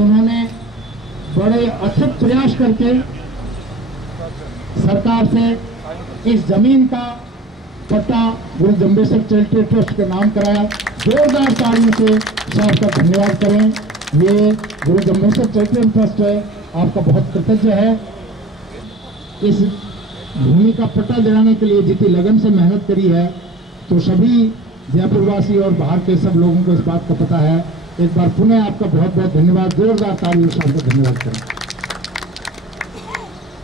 उन्होंने बड़े अथक प्रयास करके सरकार से इस जमीन का पट्टा गुरु जम्बेश्वर चैरिटेबल ट्रस्ट के नाम कराया। जोरदार तालियों से साहब का धन्यवाद करें। ये गुरु जम्बेश्वर चैरिटेबल ट्रस्ट है, आपका बहुत कृतज्ञ है। इस भूमि का पट्टा दिलाने के लिए जितनी लगन से मेहनत करी है, तो सभी जयपुरवासी और बाहर के सब लोगों को इस बात का पता है। एक बार पुनः आपका बहुत बहुत धन्यवाद। जोरदार तालियों से आपका धन्यवाद करें।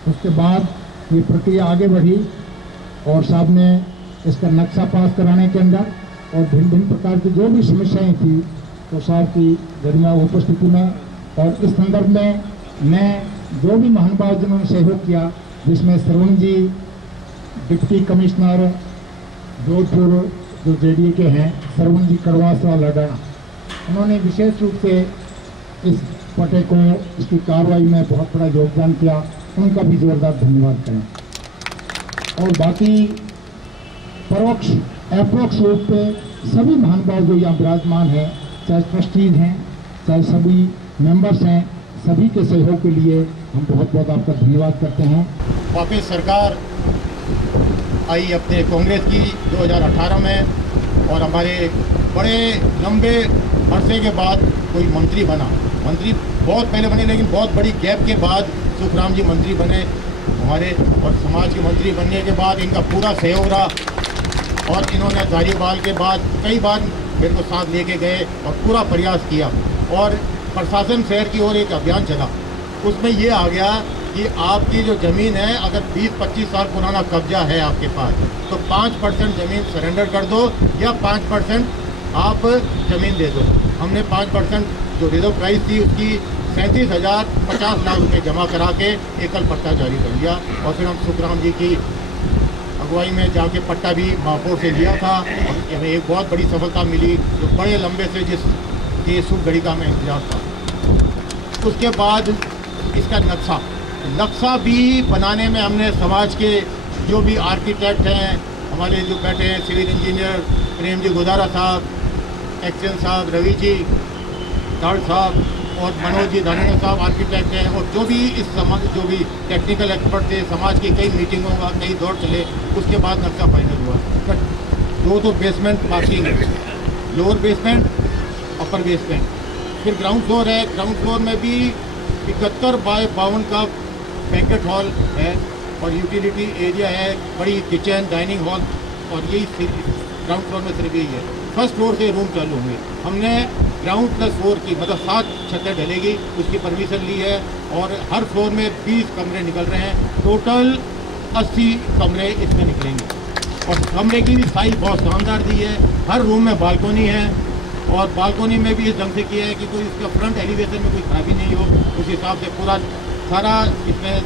उसके बाद ये प्रक्रिया आगे बढ़ी और साहब ने इसका नक्शा पास कराने के अंदर और भिन्न भिन्न प्रकार की जो भी समस्याएं थी, तो साहब की गरिमा उपस्थिति में और इस संदर्भ में मैं जो भी महानुभाव जिन्होंने सहयोग किया, जिसमें श्रवण जी डिप्टी कमिश्नर जोधपुर जो जेडीए के हैं, श्रवण जी कड़वासा लडाना, उन्होंने विशेष रूप से इस पट्टे को इसकी कार्रवाई में बहुत बड़ा योगदान किया, उनका भी जोरदार धन्यवाद करें। और बाकी परोक्ष अप्रोक्ष रूप पे सभी महानुभाव जो यहाँ विराजमान हैं, चाहे ट्रस्टीज हैं, चाहे सभी मेंबर्स हैं, सभी के सहयोग के लिए हम बहुत बहुत आपका धन्यवाद करते हैं। वापस सरकार आई अपने कांग्रेस की 2018 में और हमारे बड़े लंबे अरसे के बाद कोई मंत्री बना। मंत्री बहुत पहले बने, लेकिन बहुत बड़ी गैप के बाद सुखराम जी मंत्री बने हमारे, और समाज के मंत्री बनने के बाद इनका पूरा सहयोग रहा और इन्होंने दाढ़ीपाल के बाद कई बार मेरे को साथ लेके गए और पूरा प्रयास किया। और प्रशासन शहर की ओर एक अभियान चला, उसमें ये आ गया कि आपकी जो ज़मीन है, अगर 20-25 साल पुराना कब्जा है आपके पास, तो 5% ज़मीन सरेंडर कर दो या 5% आप ज़मीन दे दो। हमने 5% जो रिजर्व प्राइस थी उसकी 37,50 लाख रुपये जमा करा के एकल पट्टा जारी कर दिया। और फिर हम सुखराम जी की अगुवाई में जाके पट्टा भी महापौर से लिया था और हमें एक बहुत बड़ी सफलता मिली, जो बड़े लंबे से जिसकी शुभ घड़ी का हमें इंतजार था। उसके बाद इसका नक्शा भी बनाने में हमने समाज के जो भी आर्किटेक्ट हैं, हमारे जो बैठे हैं सिविल इंजीनियर प्रेम जी गोदारा साहब, एक्शन साहब, रवि जी ताड़ साहब और मनोज जी धानेरा साहब आर्किटेक्ट हैं, और जो भी इस समाज जो भी टेक्निकल एक्सपर्ट थे, समाज की कई मीटिंगों का कई दौर चले, उसके बाद नक्शा फाइनल हुआ। दो बेसमेंट बाकी है, लोअर बेसमेंट अपर बेसमेंट, फिर ग्राउंड फ्लोर है। ग्राउंड फ्लोर में भी 71 बाय 52 का बैंकेट हॉल है और यूटिलिटी एरिया है, बड़ी किचन डाइनिंग हॉल, और यही ग्राउंड फ्लोर में सिर्फ यही है। फर्स्ट फ्लोर से रूम चालू हुए। हमने ग्राउंड +4 की मतलब 7 छतें ढलेगी, उसकी परमिशन ली है और हर फ्लोर में 20 कमरे निकल रहे हैं। टोटल 80 कमरे इसमें निकलेंगे और कमरे की भी साइज बहुत शानदार दी है। हर रूम में बालकोनी है और बालकोनी में भी इस ढंग से किया है कि कोई इसका फ्रंट एलिवेशन में कोई खराबी नहीं हो, उस हिसाब से पूरा सारा इसमें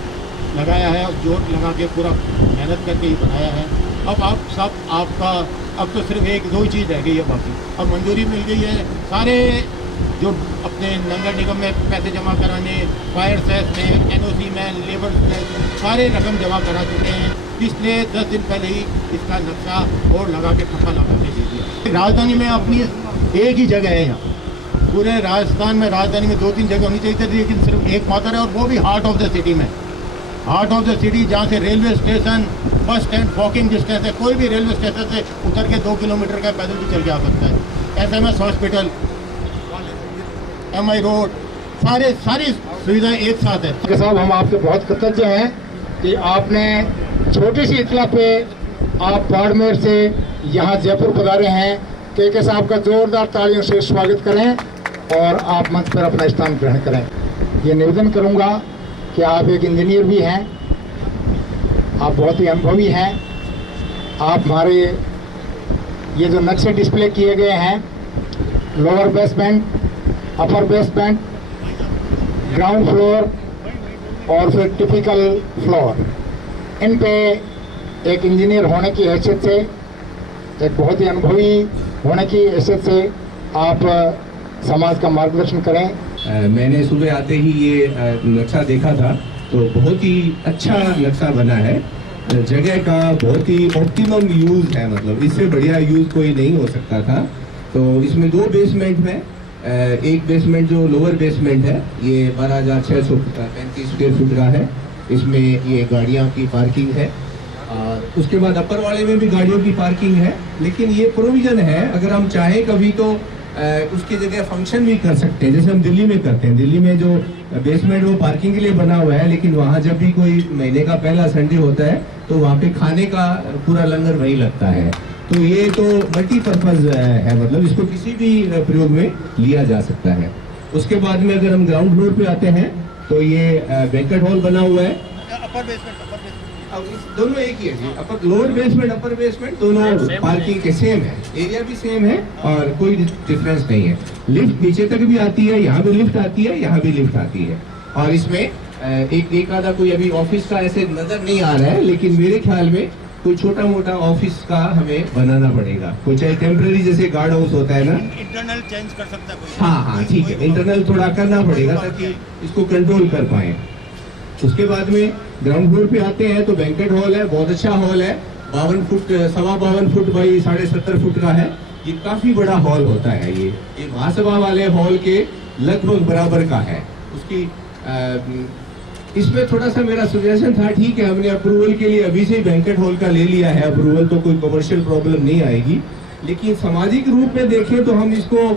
लगाया है और जोर लगा के पूरा मेहनत करके ही बनाया है। अब आप सब आपका अब तो सिर्फ 1-2 चीज़ रह गई है, बाकी अब मंजूरी मिल गई है। सारे जो अपने नगर निगम में पैसे जमा कराने, फायर सेस में, NOC में, लेबर में सारे रकम जमा करा चुके हैं। पिछले 10 दिन पहले ही इसका नक्शा और लगा के ठप्पा लगा के दे दिया। राजधानी में अपनी एक ही जगह है, यहाँ पूरे राजस्थान में राजधानी में 2-3 जगह होनी चाहिए थी, लेकिन सिर्फ एक मात्र है और वो भी हार्ट ऑफ द सिटी में। हार्ट ऑफ द सिटी जहाँ से railway station, bus stand, walking distance है। कोई भी रेलवे स्टेशन से उतर के 2 किलोमीटर का पैदल भी चल के आ सकता है। SMS हॉस्पिटल, MI रोड, सारी सुविधाएं एक साथ है। साहब हम आपके बहुत कृतज्ञ हैं कि आपने छोटी सी इतला पे आप बाड़मेर से यहाँ जयपुर पधारे हैं। के साहब का जोरदार तालियों से स्वागत करें और आप मंच पर अपना स्थान ग्रहण करें। ये निवेदन करूँगा कि आप एक इंजीनियर भी हैं, आप बहुत ही अनुभवी हैं, आप हमारे ये जो नक्शे डिस्प्ले किए गए हैं, लोअर बेसमेंट, अपर बेसमेंट, ग्राउंड फ्लोर और फिर टिपिकल फ्लोर, इन पे एक इंजीनियर होने की हैसियत से, एक बहुत ही अनुभवी होने की हैसियत से आप समाज का मार्गदर्शन करें। मैंने सुबह आते ही ये नक्शा देखा था, तो बहुत ही अच्छा नक्शा बना है। जगह का बहुत ही ऑप्टिमम यूज है, मतलब इससे बढ़िया यूज कोई नहीं हो सकता था। तो इसमें 2 बेसमेंट है। एक बेसमेंट जो लोअर बेसमेंट है ये 12,635 स्क्वायर फुट का है। इसमें ये गाड़ियों की पार्किंग है। उसके बाद अपर वाले में भी गाड़ियों की पार्किंग है, लेकिन ये प्रोविजन है, अगर हम चाहें कभी तो उसकी जगह फंक्शन भी कर सकते हैं, जैसे हम दिल्ली में करते हैं। दिल्ली में जो बेसमेंट वो पार्किंग के लिए बना हुआ है, लेकिन वहाँ जब भी कोई महीने का पहला संडे होता है तो वहाँ पे खाने का पूरा लंगर वही लगता है। तो ये तो मल्टीपर्पज है, मतलब इसको किसी भी प्रयोग में लिया जा सकता है। उसके बाद में अगर हम ग्राउंड फ्लोर पे आते हैं तो ये बैंक्वेट हॉल बना हुआ है। अपर बेसमेंट अब दोनों एक ही है जी, अपर लोअर बेसमेंट अपर बेसमेंट दोनों पार्किंग के सेम है, एरिया भी सेम है और कोई डिफरेंस नहीं है। लिफ्ट नीचे तक भी आती है, यहाँ भी लिफ्ट आती है, यहाँ भी लिफ्ट आती है। और इसमें एक आधा कोई अभी ऑफिस का ऐसे नजर नहीं आ रहा है, लेकिन मेरे ख्याल में कोई छोटा मोटा ऑफिस का हमें बनाना पड़ेगा, कोई चाहे टेम्पररी जैसे गार्ड हाउस होता है ना, इंटरनल चेंज कर सकता है कोई। हाँ ठीक है, इंटरनल थोड़ा करना पड़ेगा ताकि इसको कंट्रोल कर पाए। उसके बाद में ग्राउंड फ्लोर पे आते हैं तो बैंक्वेट हॉल है, बहुत अच्छा हॉल है, 52 फुट 52 फुट बाई 70.5 फुट का है। ये काफी बड़ा हॉल होता है। ये महासभा वाले हॉल के लगभग बराबर का है। उसकी इसमें थोड़ा सा मेरा सजेशन था, ठीक है हमने अप्रूवल के लिए अभी से ही बैंक्वेट हॉल का ले लिया है अप्रूवल, तो कोई कमर्शियल प्रॉब्लम नहीं आएगी, लेकिन सामाजिक रूप में देखें तो हम इसको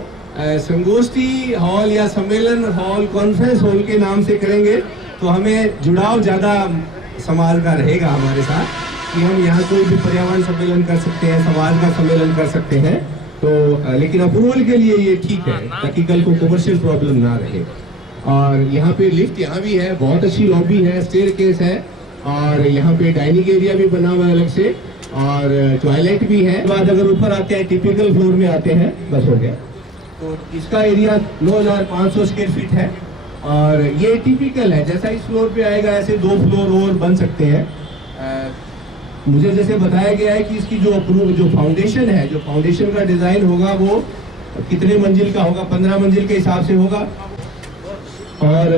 संगोष्ठी हॉल या सम्मेलन हॉल, कॉन्फ्रेंस हॉल के नाम से करेंगे तो हमें जुड़ाव ज्यादा समाज का रहेगा हमारे साथ, कि हम यहाँ कोई भी पर्यावरण सम्मेलन कर सकते हैं, समाज का सम्मेलन कर सकते हैं। तो लेकिन अप्रूवल के लिए ये ठीक है ताकि कल को कमर्शियल प्रॉब्लम ना रहे। और यहाँ पे लिफ्ट यहाँ भी है, बहुत अच्छी लॉबी है, स्टेयरकेस है, और यहाँ पे डाइनिंग एरिया भी बना हुआ है अलग से, और टॉयलेट भी है। बाद अगर ऊपर आते हैं टिपिकल फ्लोर में आते हैं, बस हो गया। तो इसका एरिया 9,500 स्क्वायर फीट है, और ये टिपिकल है, जैसा इस फ्लोर पे आएगा ऐसे 2 फ्लोर और बन सकते हैं। मुझे जैसे बताया गया है कि इसकी जो फाउंडेशन है, जो फाउंडेशन का डिजाइन होगा वो कितने मंजिल का होगा, 15 मंजिल के हिसाब से होगा। और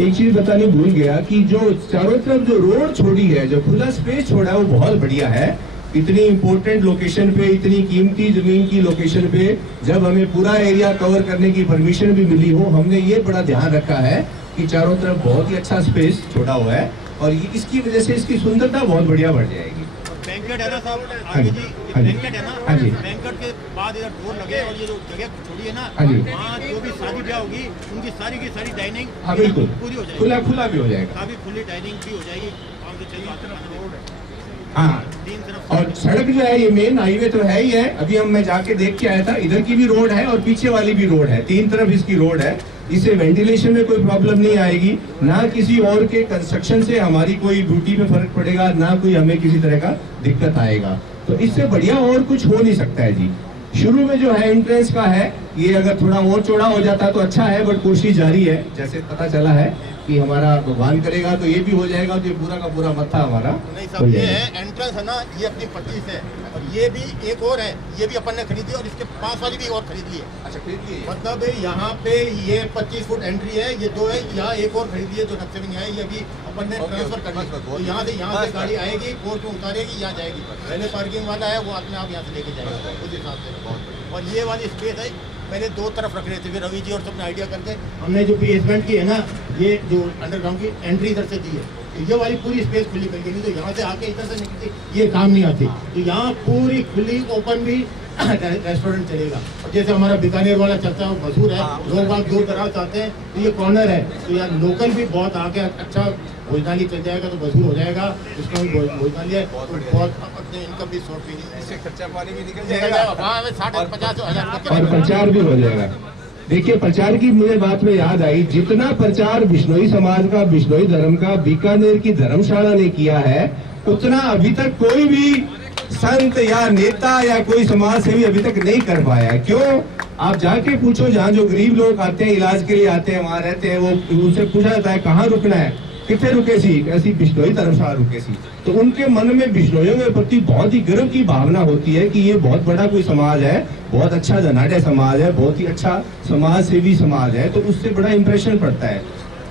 एक चीज बताने भूल गया कि जो चारों तरफ जो रोड छोड़ी है, जो खुला स्पेस छोड़ा है, वो बहुत बढ़िया है। इतनी इंपॉर्टेंट लोकेशन पे, इतनी कीमती जमीन की लोकेशन पे जब हमें पूरा एरिया कवर करने की परमिशन भी मिली हो, हमने ये बड़ा ध्यान रखा है कि चारों तरफ बहुत ही अच्छा स्पेस छोड़ा हुआ है, और इसकी वजह से इसकी सुंदरता बहुत बढ़िया बढ़ जाएगी। बैंक्वेट है ना साहब, हाँ जी, हाँ जी, बैंक्वेट है ना, हाँ जी, बैंक्वेट के बाद इधर डोर लगे और ये जो जगह छोड़ी है ना, हाँ जी, वहाँ जो भी शादी ब्याह होगी उनकी सारी की सारी डाइनिंग हाँ बिल्कुल पूरी हो जाएगी, खुला भी हो जाएगा, काफी खुली डाइनिंग भी हो जाएगी। आगे चलिए, हाँ। और सड़क जो है ये मेन हाईवे तो है ही है, अभी मैं जाके देख के आया था, इधर की भी रोड है और पीछे वाली भी रोड है, 3 तरफ इसकी रोड है। इससे वेंटिलेशन में कोई प्रॉब्लम नहीं आएगी, ना किसी और के कंस्ट्रक्शन से हमारी कोई ड्यूटी में फर्क पड़ेगा, ना कोई हमें किसी तरह का दिक्कत आएगा। तो इससे बढ़िया और कुछ हो नहीं सकता है जी। शुरू में जो है एंट्रेंस का है, ये अगर थोड़ा और चौड़ा हो जाता तो अच्छा है, बट कोशिश जारी है। जैसे पता चला है कि हमारा भगवान करेगा तो ये भी हो जाएगा, तो ये पूरा का पूरा मत्था हमारा नहीं साहब, ये है एंट्रेंस है ना, ये अपनी 25 है, और ये भी एक और है, ये भी अपन ने खरीदी और इसके पास वाली भी और खरीद ली है। अच्छा, खरीद ली है। मतलब यहाँ पे ये 25 फुट एंट्री है, ये 2 है, यहाँ एक और खरीद ली है जो नक्शे में नहीं है, ये भी अपन ने ट्रांसफर कर ली। तो यहाँ से गाड़ी आएगी, कोर्ट में उतारेगी, यहाँ जाएगी, पहले पार्किंग वाला है वो अपने आप यहाँ से लेके जाएगा उस हिसाब से। और ये वाली स्पेस है, पहले 2 तरफ रख रहे थे, फिर रवि जी और सबने आइडिया करके हमने जो बेसमेंट की है ना, ये जो अंडरग्राउंड की एंट्री इधर से दी है, तो ये वाली पूरी स्पेस खुली कर दी, तो यहाँ से आके इधर से निकलती ये काम नहीं आती, तो यहाँ पूरी खुली ओपन भी रेस्टोरेंट चलेगा। और जैसे हमारा बीकानेर वाला चलता है वो मशहूर है, लोग बाग दूर दराज चाहते हैं, तो ये कॉर्नर है, तो यहाँ लोकल भी बहुत आके अच्छा भोजनालय चल जाएगा, तो मशहूर हो जाएगा, उसमें भोजनालय है, तो बहुत अपने इनकम भी शॉर्ट भी इससे खर्चा पानी भी निकल जाएगा, 60-50 हज़ार और प्रचार भी हो जाएगा। देखिए, प्रचार की मुझे बात में याद आई, जितना प्रचार बिश्नोई समाज का, बिश्नोई धर्म का बीकानेर की धर्मशाला ने किया है, उतना अभी तक कोई भी संत या नेता या कोई समाज सेवी अभी तक नहीं कर पाया है। क्यों? आप जाके पूछो, जहाँ जो गरीब लोग आते हैं, इलाज के लिए आते हैं, वहां रहते हैं, वो उनसे पूछा जाता है कहाँ रुकना है, कितने रुके सी, ऐसी बिश्नोई धर्मशाला रुके सी, तो उनके मन में बिश्नोइयों के प्रति बहुत ही गर्व की भावना होती है कि ये बहुत बड़ा कोई समाज है, बहुत अच्छा धनाढ़ समाज है, बहुत ही अच्छा समाज सेवी समाज है, तो उससे बड़ा इंप्रेशन पड़ता है।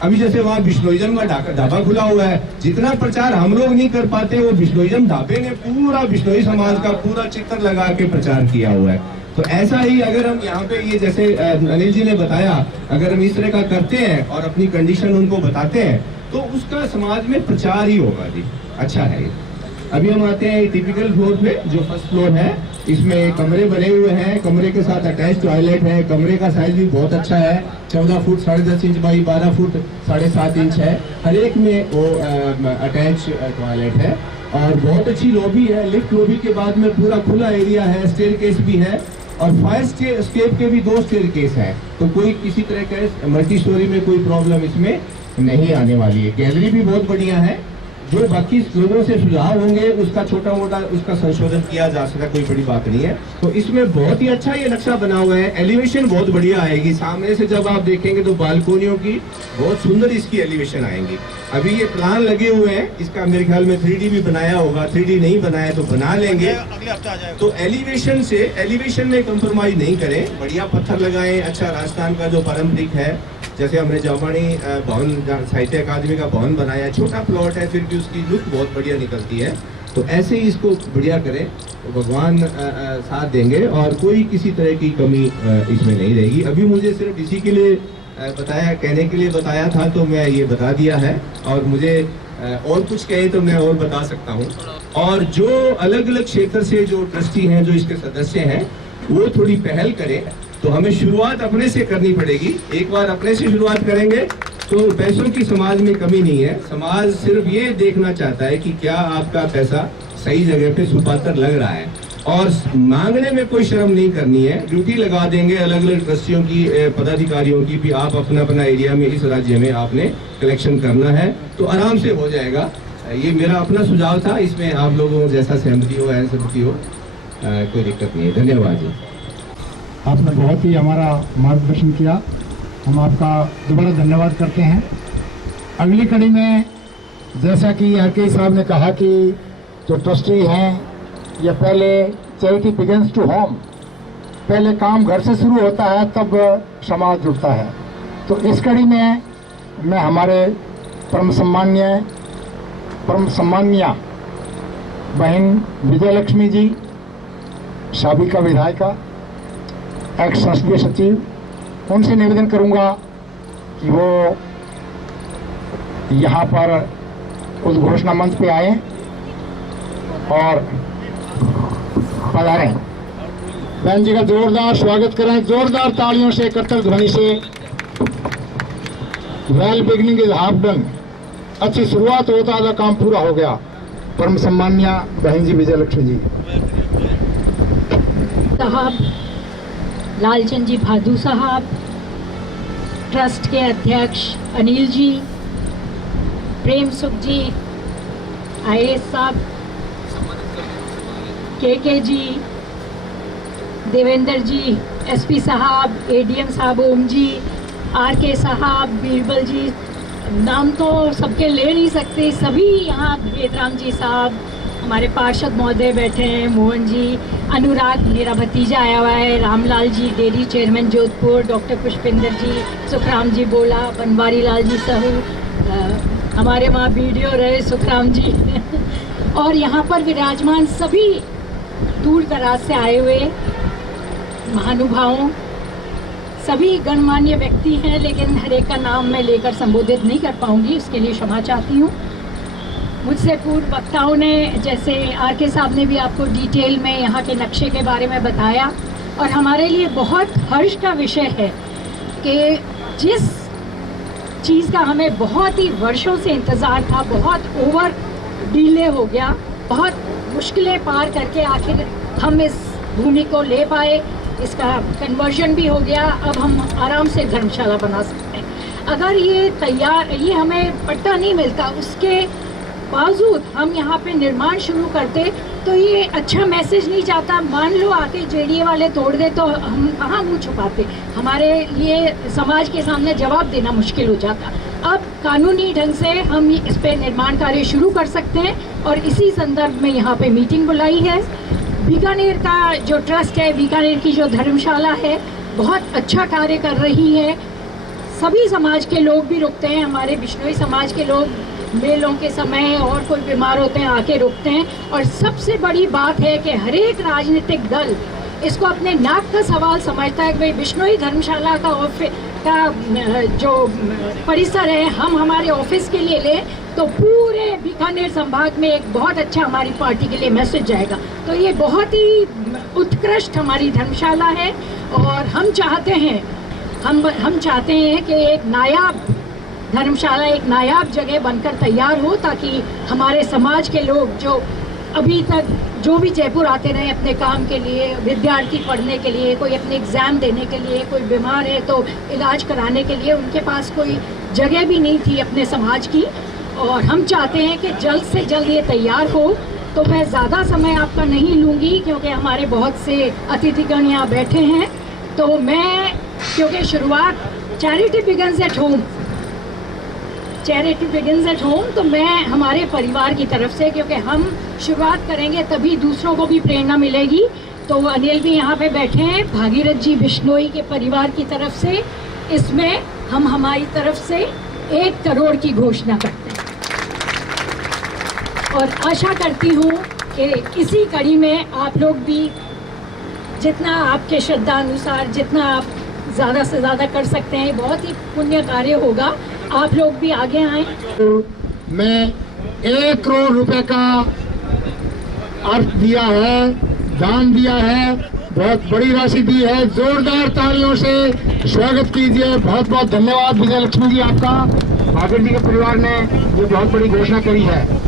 अभी जैसे वहाँ बिश्नोइज्म का ढाबा खुला हुआ है, जितना प्रचार हम लोग नहीं कर पाते, वो बिश्नोइज्म ढाबे ने पूरा बिश्नोई समाज का पूरा चित्र लगा के प्रचार किया हुआ है। तो ऐसा ही अगर हम यहाँ पे ये जैसे अनिल जी ने बताया, अगर हम इस तरह का करते हैं और अपनी कंडीशन उनको बताते हैं, तो उसका समाज में प्रचार ही होगा जी। अच्छा है। अभी हम आते हैं टिपिकल फ्लोर पे, जो फर्स्ट फ्लोर है, इसमें कमरे बने हुए हैं, कमरे के साथ अटैच टॉयलेट है, कमरे का साइज भी बहुत अच्छा है, 14 foot 10.5 inch by 12 foot 7.5 inch है, हर एक में वो अटैच टॉयलेट है, और बहुत अच्छी लॉबी है। लिफ्ट लॉबी के बाद में पूरा खुला एरिया है, स्टेयरकेस भी है, और फायर एस्केप के भी 2 स्टेयरकेस हैं, तो कोई किसी तरह का मल्टी स्टोरी में कोई प्रॉब्लम इसमें नहीं आने वाली है। गैलरी भी बहुत बढ़िया है, जो बाकी लोगों से सुझाव होंगे उसका छोटा मोटा उसका संशोधन किया जा सकता, कोई बड़ी बात नहीं है। तो इसमें बहुत ही अच्छा ये नक्शा बना हुआ है, एलिवेशन बहुत बढ़िया आएगी, सामने से जब आप देखेंगे तो बालकोनियों की बहुत सुंदर इसकी एलिवेशन आएंगी। अभी ये प्लान लगे हुए हैं, इसका मेरे ख्याल में 3D भी बनाया होगा, 3D नहीं बनाया तो बना लेंगे, अगले हफ्ते आ जाएगा। तो एलिवेशन में कंप्रोमाइज नहीं करें, बढ़िया पत्थर लगाएं। अच्छा, राजस्थान का जो पारंपरिक है, जैसे हमने जौबानी भवन साहित्य अकादमी का भवन बनाया, छोटा प्लॉट है, फिर भी उसकी लुक बहुत बढ़िया निकलती है, तो ऐसे ही इसको बढ़िया करें, तो भगवान साथ देंगे और कोई किसी तरह की कमी इसमें नहीं रहेगी। अभी मुझे सिर्फ इसी के लिए बताया, कहने के लिए बताया था, तो मैं ये बता दिया है, और मुझे और कुछ कहे तो मैं और बता सकता हूँ। और जो अलग अलग क्षेत्र से जो ट्रस्टी हैं, जो इसके सदस्य हैं, वो थोड़ी पहल करें, तो हमें शुरुआत अपने से करनी पड़ेगी। एक बार अपने से शुरुआत करेंगे तो पैसों की समाज में कमी नहीं है। समाज सिर्फ ये देखना चाहता है कि क्या आपका पैसा सही जगह पे सुपात्र लग रहा है, और मांगने में कोई शर्म नहीं करनी है। ड्यूटी लगा देंगे अलग अलग ट्रस्टियों की, पदाधिकारियों की भी, आप अपना अपना एरिया में इस राज्य में आपने कलेक्शन करना है, तो आराम से हो जाएगा। ये मेरा अपना सुझाव था, इसमें आप लोगों जैसा सहमति हो, असहमति हो, कोई दिक्कत नहीं है। धन्यवाद जी। आपने बहुत ही हमारा मार्गदर्शन किया, हम आपका दोबारा धन्यवाद करते हैं। अगली कड़ी में जैसा कि आरके साहब ने कहा कि जो ट्रस्टी हैं, ये पहले चैरिटी बिगिंस टू होम, पहले काम घर से शुरू होता है, तब समाज जुड़ता है। तो इस कड़ी में मैं हमारे परम सम्मान्य बहन विजय लक्ष्मी जी, साबिका विधायिका, एक्स संसदीय सचिव, उनसे निवेदन करूंगा कि वो यहाँ पर उद्घोषणा मंच पे आए और पधारें। बहन जी का जोरदार स्वागत करें, जोरदार तालियों से, करतल ध्वनि से। Well beginning is half done, अच्छी शुरुआत होता आधा काम पूरा हो गया। परम सम्मान्य बहन जी विजय लक्ष्मी जी साहब, लालचंद जी भादू साहब, ट्रस्ट के अध्यक्ष अनिल जी, प्रेम सुख जी, IAS साहब, के जी, देवेंद्र जी, SP साहब, ADM साहब ओम जी, RK साहब, बीरबल जी, नाम तो सबके ले नहीं सकते, सभी यहाँ, वेदराम जी साहब, हमारे पार्षद महोदय बैठे हैं, मोहन जी, अनुराग मेरा भतीजा आया हुआ है, Ramlal ji, dairy chairman Jodhpur, doctor Pushpinder ji, Sukhram ji बोला, बनवारी लाल जी सहू, हमारे वहाँ वीडियो रहे सुखराम जी और यहाँ पर विराजमान सभी दूर दराज से आए हुए महानुभावों, सभी गणमान्य व्यक्ति हैं, लेकिन हर एक का नाम मैं लेकर संबोधित नहीं कर पाऊंगी, उसके लिए क्षमा चाहती हूँ। मुझसे पूर्व वक्ताओं ने, जैसे RK साहब ने भी आपको डिटेल में यहाँ के नक्शे के बारे में बताया, और हमारे लिए बहुत हर्ष का विषय है कि जिस चीज़ का हमें बहुत ही वर्षों से इंतज़ार था, बहुत ओवर डिले हो गया, बहुत मुश्किलें पार करके आखिर हम इस भूमि को ले पाए, इसका कन्वर्जन भी हो गया, अब हम आराम से धर्मशाला बना सकते हैं। अगर ये तैयार, ये हमें पट्टा नहीं मिलता, उसके बावजूद हम यहाँ पे निर्माण शुरू करते तो ये अच्छा मैसेज नहीं जाता। मान लो आके जेडीए वाले तोड़ दे तो हम कहाँ मुँह छुपाते, हमारे लिए समाज के सामने जवाब देना मुश्किल हो जाता। अब कानूनी ढंग से हम इस पे निर्माण कार्य शुरू कर सकते हैं और इसी संदर्भ में यहाँ पे मीटिंग बुलाई है। बीकानेर का जो ट्रस्ट है, बीकानेर की जो धर्मशाला है, बहुत अच्छा कार्य कर रही है। सभी समाज के लोग भी रुकते हैं, हमारे बिश्नोई समाज के लोग मेलों के समय और कोई बीमार होते हैं आके रुकते हैं। और सबसे बड़ी बात है कि हर एक राजनीतिक दल इसको अपने नाक का सवाल समझता है कि भाई बिश्नोई धर्मशाला का जो परिसर है हम हमारे ऑफिस के लिए लें तो पूरे बीकानेर संभाग में एक बहुत अच्छा हमारी पार्टी के लिए मैसेज जाएगा। तो ये बहुत ही उत्कृष्ट हमारी धर्मशाला है और हम चाहते हैं कि एक नायाब धर्मशाला, एक नायाब जगह बनकर तैयार हो ताकि हमारे समाज के लोग जो अभी तक जो भी जयपुर आते रहे अपने काम के लिए, विद्यार्थी पढ़ने के लिए, कोई अपने एग्ज़ाम देने के लिए, कोई बीमार है तो इलाज कराने के लिए, उनके पास कोई जगह भी नहीं थी अपने समाज की। और हम चाहते हैं कि जल्द से जल्द ये तैयार हो। तो मैं ज़्यादा समय आपका नहीं लूँगी क्योंकि हमारे बहुत से अतिथिगण यहाँ बैठे हैं। तो मैं क्योंकि शुरुआत चैरिटी बिगिंस एट होम, तो मैं हमारे परिवार की तरफ से, क्योंकि हम शुरुआत करेंगे तभी दूसरों को भी प्रेरणा मिलेगी। तो अनिल भी यहाँ पे बैठे हैं, भागीरथ जी बिश्नोई के परिवार की तरफ से इसमें हम हमारी तरफ से 1 करोड़ की घोषणा करते हैं और आशा करती हूँ कि इसी कड़ी में आप लोग भी जितना आपके श्रद्धा अनुसार, जितना आप ज़्यादा से ज़्यादा कर सकते हैं, बहुत ही पुण्य कार्य होगा। आप लोग भी आगे आएं। मैं 1 करोड़ रुपए का अर्थ दिया है, दान दिया है, बहुत बड़ी राशि दी है। जोरदार तालियों से स्वागत कीजिए। बहुत बहुत धन्यवाद विजय लक्ष्मी जी आपका। भागीरथ जी के परिवार ने ये बहुत बड़ी घोषणा करी है।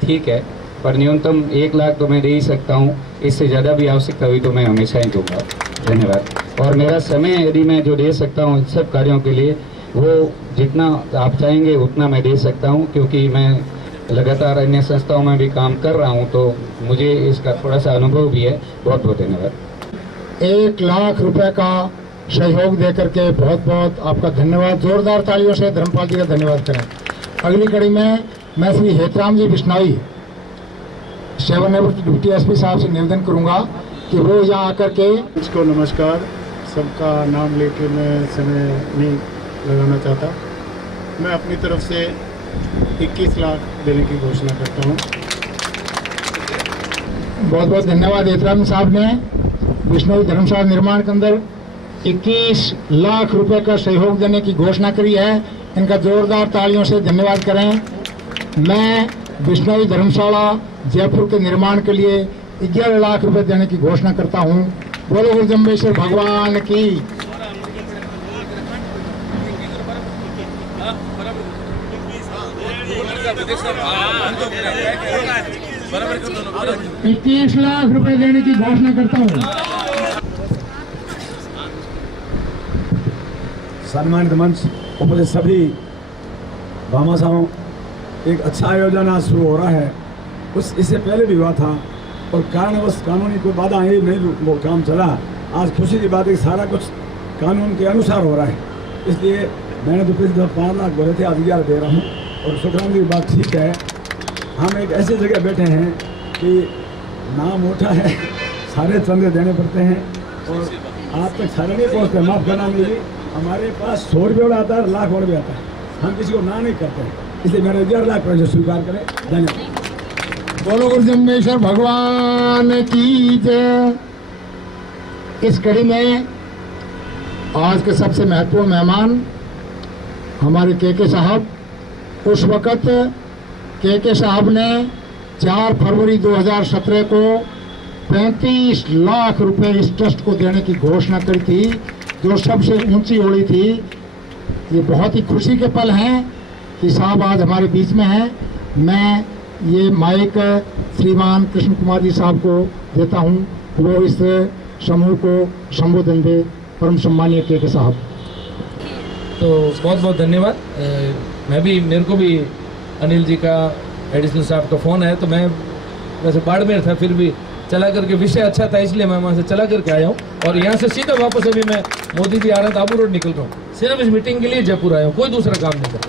ठीक है, पर न्यूनतम 1 लाख तो मैं दे ही सकता हूँ। इससे ज़्यादा भी आवश्यकता हुई तो मैं हमेशा ही दूंगा। धन्यवाद। और मेरा समय यदि मैं जो दे सकता हूँ इन सब कार्यों के लिए, वो जितना आप चाहेंगे उतना मैं दे सकता हूँ, क्योंकि मैं लगातार अन्य संस्थाओं में भी काम कर रहा हूँ तो मुझे इसका थोड़ा सा अनुभव भी है। बहुत बहुत धन्यवाद। 1 लाख रुपए का सहयोग देकर के बहुत बहुत आपका धन्यवाद। जोरदार तालियों से धर्मपाल जी का धन्यवाद करें। अगली कड़ी में मैं श्री हेतराम जी बिश्नोई सेवानिवृत्त डिप्टी एसपी साहब से निवेदन करूंगा कि वो यहाँ आकर के। इसको नमस्कार। सबका नाम लेके मैं समय नहीं लगाना चाहता। मैं अपनी तरफ से 21 लाख देने की घोषणा करता हूँ। बहुत बहुत धन्यवाद। हेतराम साहब ने बिश्नोई धर्मशाला निर्माण के अंदर 21 लाख रुपए का सहयोग देने की घोषणा करी है। इनका जोरदार तालियों से धन्यवाद करें। मैं बिश्नोई धर्मशाला जयपुर के निर्माण के लिए 11 लाख रुपए देने की घोषणा करता हूँ। बोलो गुरु जम्बेश्वर भगवान की। इक्कीस लाख रुपए देने की घोषणा करता हूँ। सम्मानित मंच उपस्थित सभी भामाशाहों, एक अच्छा आयोजन आज शुरू हो रहा है। कुछ इससे पहले भी हुआ था और कारणवश कानूनी कोई बाधा आई नहीं, वो काम चला। आज खुशी की बात है कि सारा कुछ कानून के अनुसार हो रहा है। इसलिए मैंने तो पिछले 5 लाख बोले थे, आज 11 दे रहा हूँ। और सुखराम की बात ठीक है, हम एक ऐसी जगह बैठे हैं कि नाम उठा है, सारे चंदे देने पड़ते हैं और आज तक सारे नहीं पहुँचते। माफ़ करना मुझे, हमारे पास 100 रुपये आता है, लाख और भी आता है, हम किसी को ना नहीं करते हैं। इसलिए मेरे 11 लाख रुपये स्वीकार करें। धन्यवाद। बोलो गुरु जम्बेश्वर भगवान की जय। इस कड़ी में आज के सबसे महत्वपूर्ण मेहमान हमारे के साहब। उस वक़्त के साहब ने 4 फरवरी 2017 को 35 लाख रुपए इस ट्रस्ट को देने की घोषणा करी थी, जो सबसे ऊंची होड़ी थी। ये बहुत ही खुशी के पल हैं कि साहब आज हमारे बीच में हैं। मैं ये माइक श्रीमान कृष्ण कुमार जी साहब को देता हूँ, वो इस समूह को संबोधन दे। परम सम्मानीय के साहब। तो बहुत बहुत धन्यवाद। मेरे को भी अनिल जी का, एडिशनल साहब का फ़ोन है, तो मैं वैसे बाड़मेर था, फिर भी चला करके विषय अच्छा था इसलिए मैं वहाँ से चला करके आया हूँ। और यहाँ से सीधा वापस अभी मैं मोदी जी आ रहा था, आबू रोड निकल रहा हूँ, सिर्फ इस मीटिंग के लिए जयपुर आया हूँ, कोई दूसरा काम नहीं कर।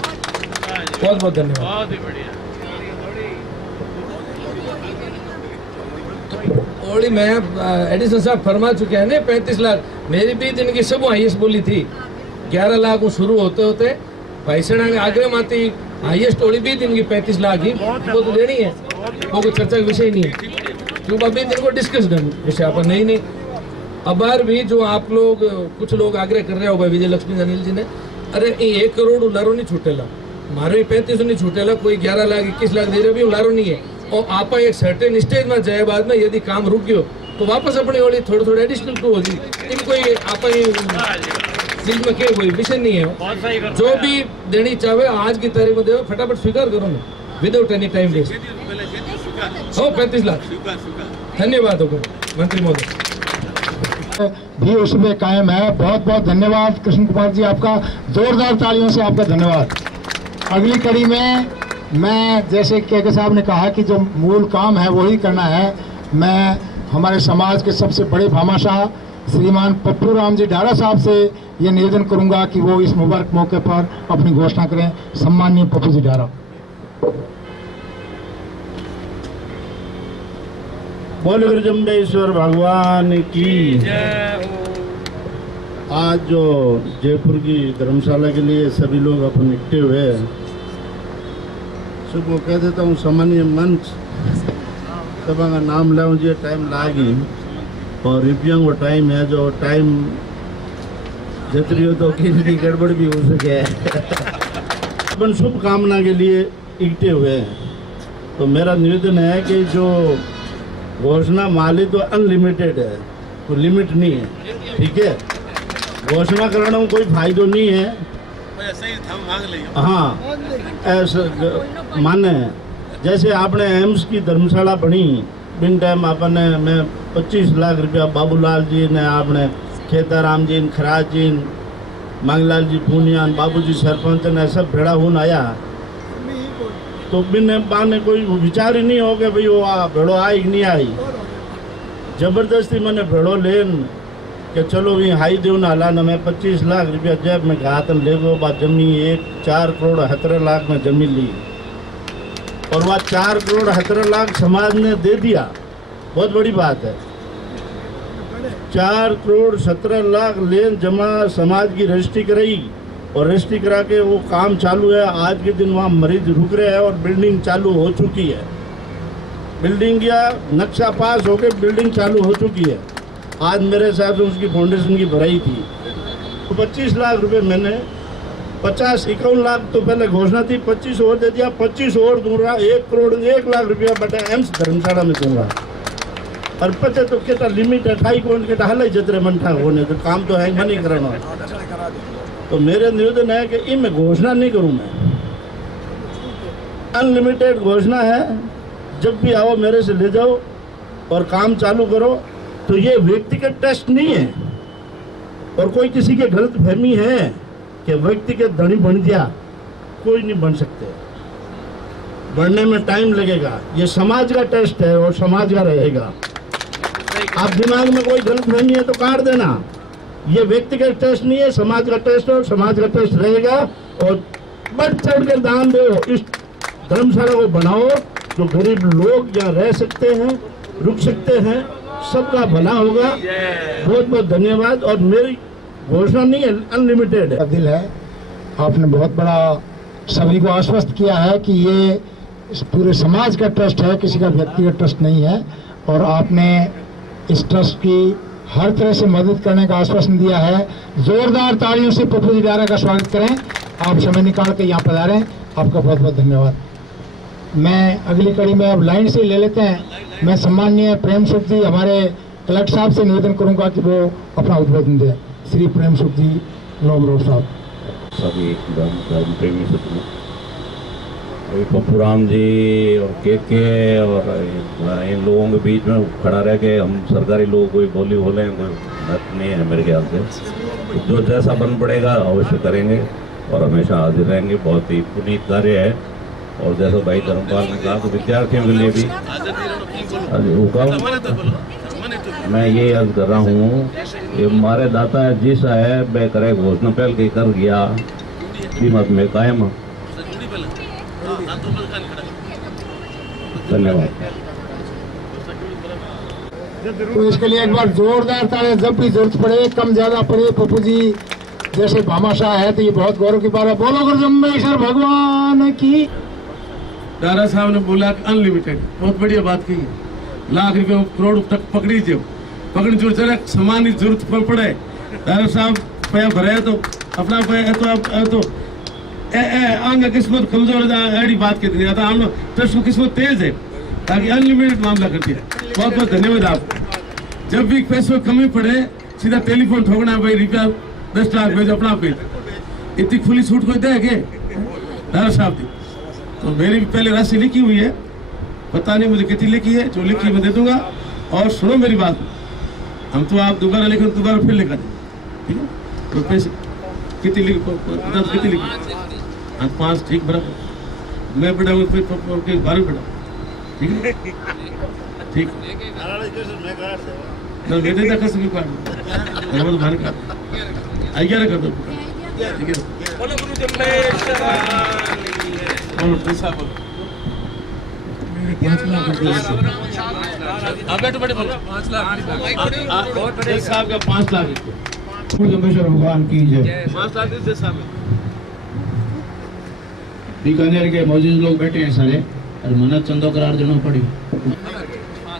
बहुत बहुत धन्यवाद। ओली मैं एडिशनल साहब फरमा चुके हैं ना 35 लाख, मेरी भी दिन की सब हाईएस्ट बोली थी 11 लाख वो शुरू होते होते भाई सेना ने आग्रह माती हाईएस्ट ओली भी दिन की 35 लाख ही वो तो देनी है, वो कोई चर्चा का विषय नहीं है, क्योंकि अभी दिन को डिस्कस करना विषय पर नहीं। अब बार भी जो आप लोग कुछ लोग आग्रह कर रहे हो भाई विजय लक्ष्मी अनिल जी ने, अरे 1 करोड़ उलारो नहीं छूटेला, मारे 35 नहीं छूटेला, कोई 11 लाख 21 लाख दे रहे भी उलारो नहीं है। और आप एक सर्टेन स्टेज में जाए बाद में यदि काम रुक गयो तो वापस अपनी वाली थोड़ी थोड़ी एडिशनल टू होगी, इन कोई आप दिल में क्या कोई विषय नहीं है, जो भी देनी चाहे आज की तारीख में दे फटाफट स्वीकार करो ना विदाउट एनी टाइम वेस्ट। हो 35 लाख धन्यवाद होगा मंत्री महोदय भी उसमें कायम है। बहुत बहुत धन्यवाद कृष्ण कुमार जी, आपका जोरदार तालियों से आपका धन्यवाद। अगली कड़ी में मैं जैसे के साहब ने कहा कि जो मूल काम है वही करना है, मैं हमारे समाज के सबसे बड़े भामाशाह श्रीमान पप्पू राम जी डारा साहब से ये निवेदन करूंगा कि वो इस मुबारक मौके पर अपनी घोषणा करें। सम्माननीय पप्पू जी डारा। बोल गुरुजम्बेश्वर भगवान की। आज जो जयपुर की धर्मशाला के लिए सभी लोग अपन इकट्ठे हुए हैं, सबको कह देता हूँ सामान्य मंच सभा का नाम लाऊं जी टाइम लागी और रिव्यूंग वो टाइम है जो टाइम जतरी हो तो किसी गड़बड़ भी हो सके अपन शुभ कामना के लिए इकट्ठे हुए हैं। तो मेरा निवेदन है कि जो घोषणा माली तो अनलिमिटेड है, कोई लिमिट नहीं है, ठीक है। घोषणा करने में कोई फायदो नहीं है। हाँ ऐसा माने जैसे आपने एम्स की धर्मशाला बनी बिन टाइम आपने मैं 25 लाख रुपया बाबूलाल जी ने, आपने खेताराम जी, खराज जी, मंगलाल जी पूनियान, बाबू जी सरपंच ने सब भेड़ा हुन आया, तो बिन बाने कोई विचार ही नहीं हो गया भाई वो भेड़ो आई कि नहीं आई। जबरदस्ती मैंने भेड़ो लेन कि चलो भी हाई देव ना ला ना, मैं 25 लाख रुपया जेब में हाथ ले गो बात जमी 4 करोड़ 17 लाख में जमीन ली, और वह 4 करोड़ 17 लाख समाज ने दे दिया। बहुत बड़ी बात है। 4 करोड़ 17 लाख लेन जमा समाज की रजिस्ट्री कराई और रजिस्ट्री करा के वो काम चालू है। आज के दिन वहाँ मरीज रुक रहे हैं और बिल्डिंग चालू हो चुकी है। बिल्डिंग या नक्शा पास होके बिल्डिंग चालू हो चुकी है। आज मेरे हिसाब से उसकी फाउंडेशन की भराई थी। तो 25 लाख रुपए मैंने 51 लाख तो पहले घोषणा थी, 25 और दे दिया, 25 और दूंगा, 1 करोड़ 1 लाख रुपया बटा एम्स धर्मशाला में दूंगा। और पचे तो केटा लिमिट है 28 करोड़ केटा हल जतरे मंठा होने तो काम तो है नहीं कराना। तो मेरे निवेदन है कि इनमें घोषणा नहीं करूँ मैं, अनलिमिटेड घोषणा है। जब भी आओ मेरे से ले जाओ और काम चालू करो। तो ये व्यक्तिगत टेस्ट नहीं है और कोई किसी के गलत फहमी है कि व्यक्तिगत धनी बन गया, कोई नहीं बन सकते। बढ़ने में टाइम लगेगा। ये समाज का टेस्ट है और समाज का रहेगा। आप दिमाग में कोई गलत फहमी है तो काट देना। ये व्यक्तिगत टेस्ट नहीं है, समाज का टेस्ट है और समाज का टेस्ट रहेगा। और बढ़ चढ़ के दान दो, इस धर्मशाला को बनाओ जो गरीब लोग यहाँ रह सकते हैं, रुक सकते हैं, सबका भला होगा। बहुत बहुत धन्यवाद। और मेरी घोषणा नहीं है, अनलिमिटेड है। दिल है, आपने बहुत बड़ा सभी को आश्वस्त किया है कि ये इस पूरे समाज का ट्रस्ट है, किसी का व्यक्तिगत ट्रस्ट नहीं है। और आपने इस ट्रस्ट की हर तरह से मदद करने का आश्वासन दिया है। जोरदार तालियों से पप्पू जी डारा का स्वागत करें। आप समय निकाल के यहाँ पधारें, आपका बहुत बहुत धन्यवाद। मैं अगली कड़ी में अब लाइन से ले लेते हैं। मैं सम्माननीय प्रेम सुख जी हमारे कलेक्टर साहब से निवेदन करूंगा कि वो अपना उद्बोधन दें। श्री प्रेम सुख जी लोमरोड साहब। सभी धर्म प्रेमी सत्संग अभी पप्पू राम जी और के और इन लोगों के बीच में खड़ा रह के हम सरकारी लोगों कोई बोली बोले कोई बात नहीं है मेरे ख्याल से। जो जैसा बन पड़ेगा अवश्य करेंगे और हमेशा हाजिर रहेंगे। बहुत ही पुनीत कार्य है और जैसा भाई धर्मपाल ने कहा तो विद्यार्थियों के लिए भी हुक्म मैं ये अर्ज कर रहा हूँ कि हमारे दाता जिस है वह करे घोषणा पहल के कर गया कीमत में कायम। धन्यवाद। तो इसके लिए एक बार जोरदार तालियां जब भी जरूरत पड़े, कम ज्यादा पड़े, पप्पू जी जैसे भामाशाह है तो ये बहुत गौरव की बात है। बोलो गुरुजम्बेश्वर भगवान की। दादा साहब ने बोला कि अनलिमिटेड, बहुत बढ़िया बात की। लाख रुपये करोड़ तक पकड़ी जो पकड़ जो चले सामान की जरूरत पड़े। दादा साहब पैसा भरे तो अपना पैसा तो आंग किस्मत कमजोर ऐसी बात कहती है। हम ट्रस्ट को किस्मत तेज है ताकि अनलिमिटेड मामला करती है। बहुत बहुत धन्यवाद आपको। जब भी पैसों कमी पड़े सीधा टेलीफोन ठोकना, भाई रुपया 10 लाख भेजो अपना भेज। इतनी खुली छूट कोई दे के दादा साहब दी तो मेरी भी पहले राशि लिखी हुई है, पता नहीं मुझे कितनी लिखी है, जो लिखी मैं दे दूंगा। और सुनो मेरी बात, हम तो आप दोबारा लिखो दोबारा फिर लिखा दें, ठीक है? तो पैसे कितनी लिखी, कितनी लिखी? हाँ 5, ठीक बराबर। मैं पढ़ा फिर 12 पढ़ा, ठीक है? ठीक ना दे देता कसम की बात है, भारी का 11 कर दो, ठीक है? बोलो पैसा बोलो। 5 लाख साहब का 5 लाख गुरुजम्बेश्वर भगवान की जय। 5 लाख साहब बीकानेर के मौजूद लोग बैठे हैं सारे, और मन्नत चंदो करार देना पड़ी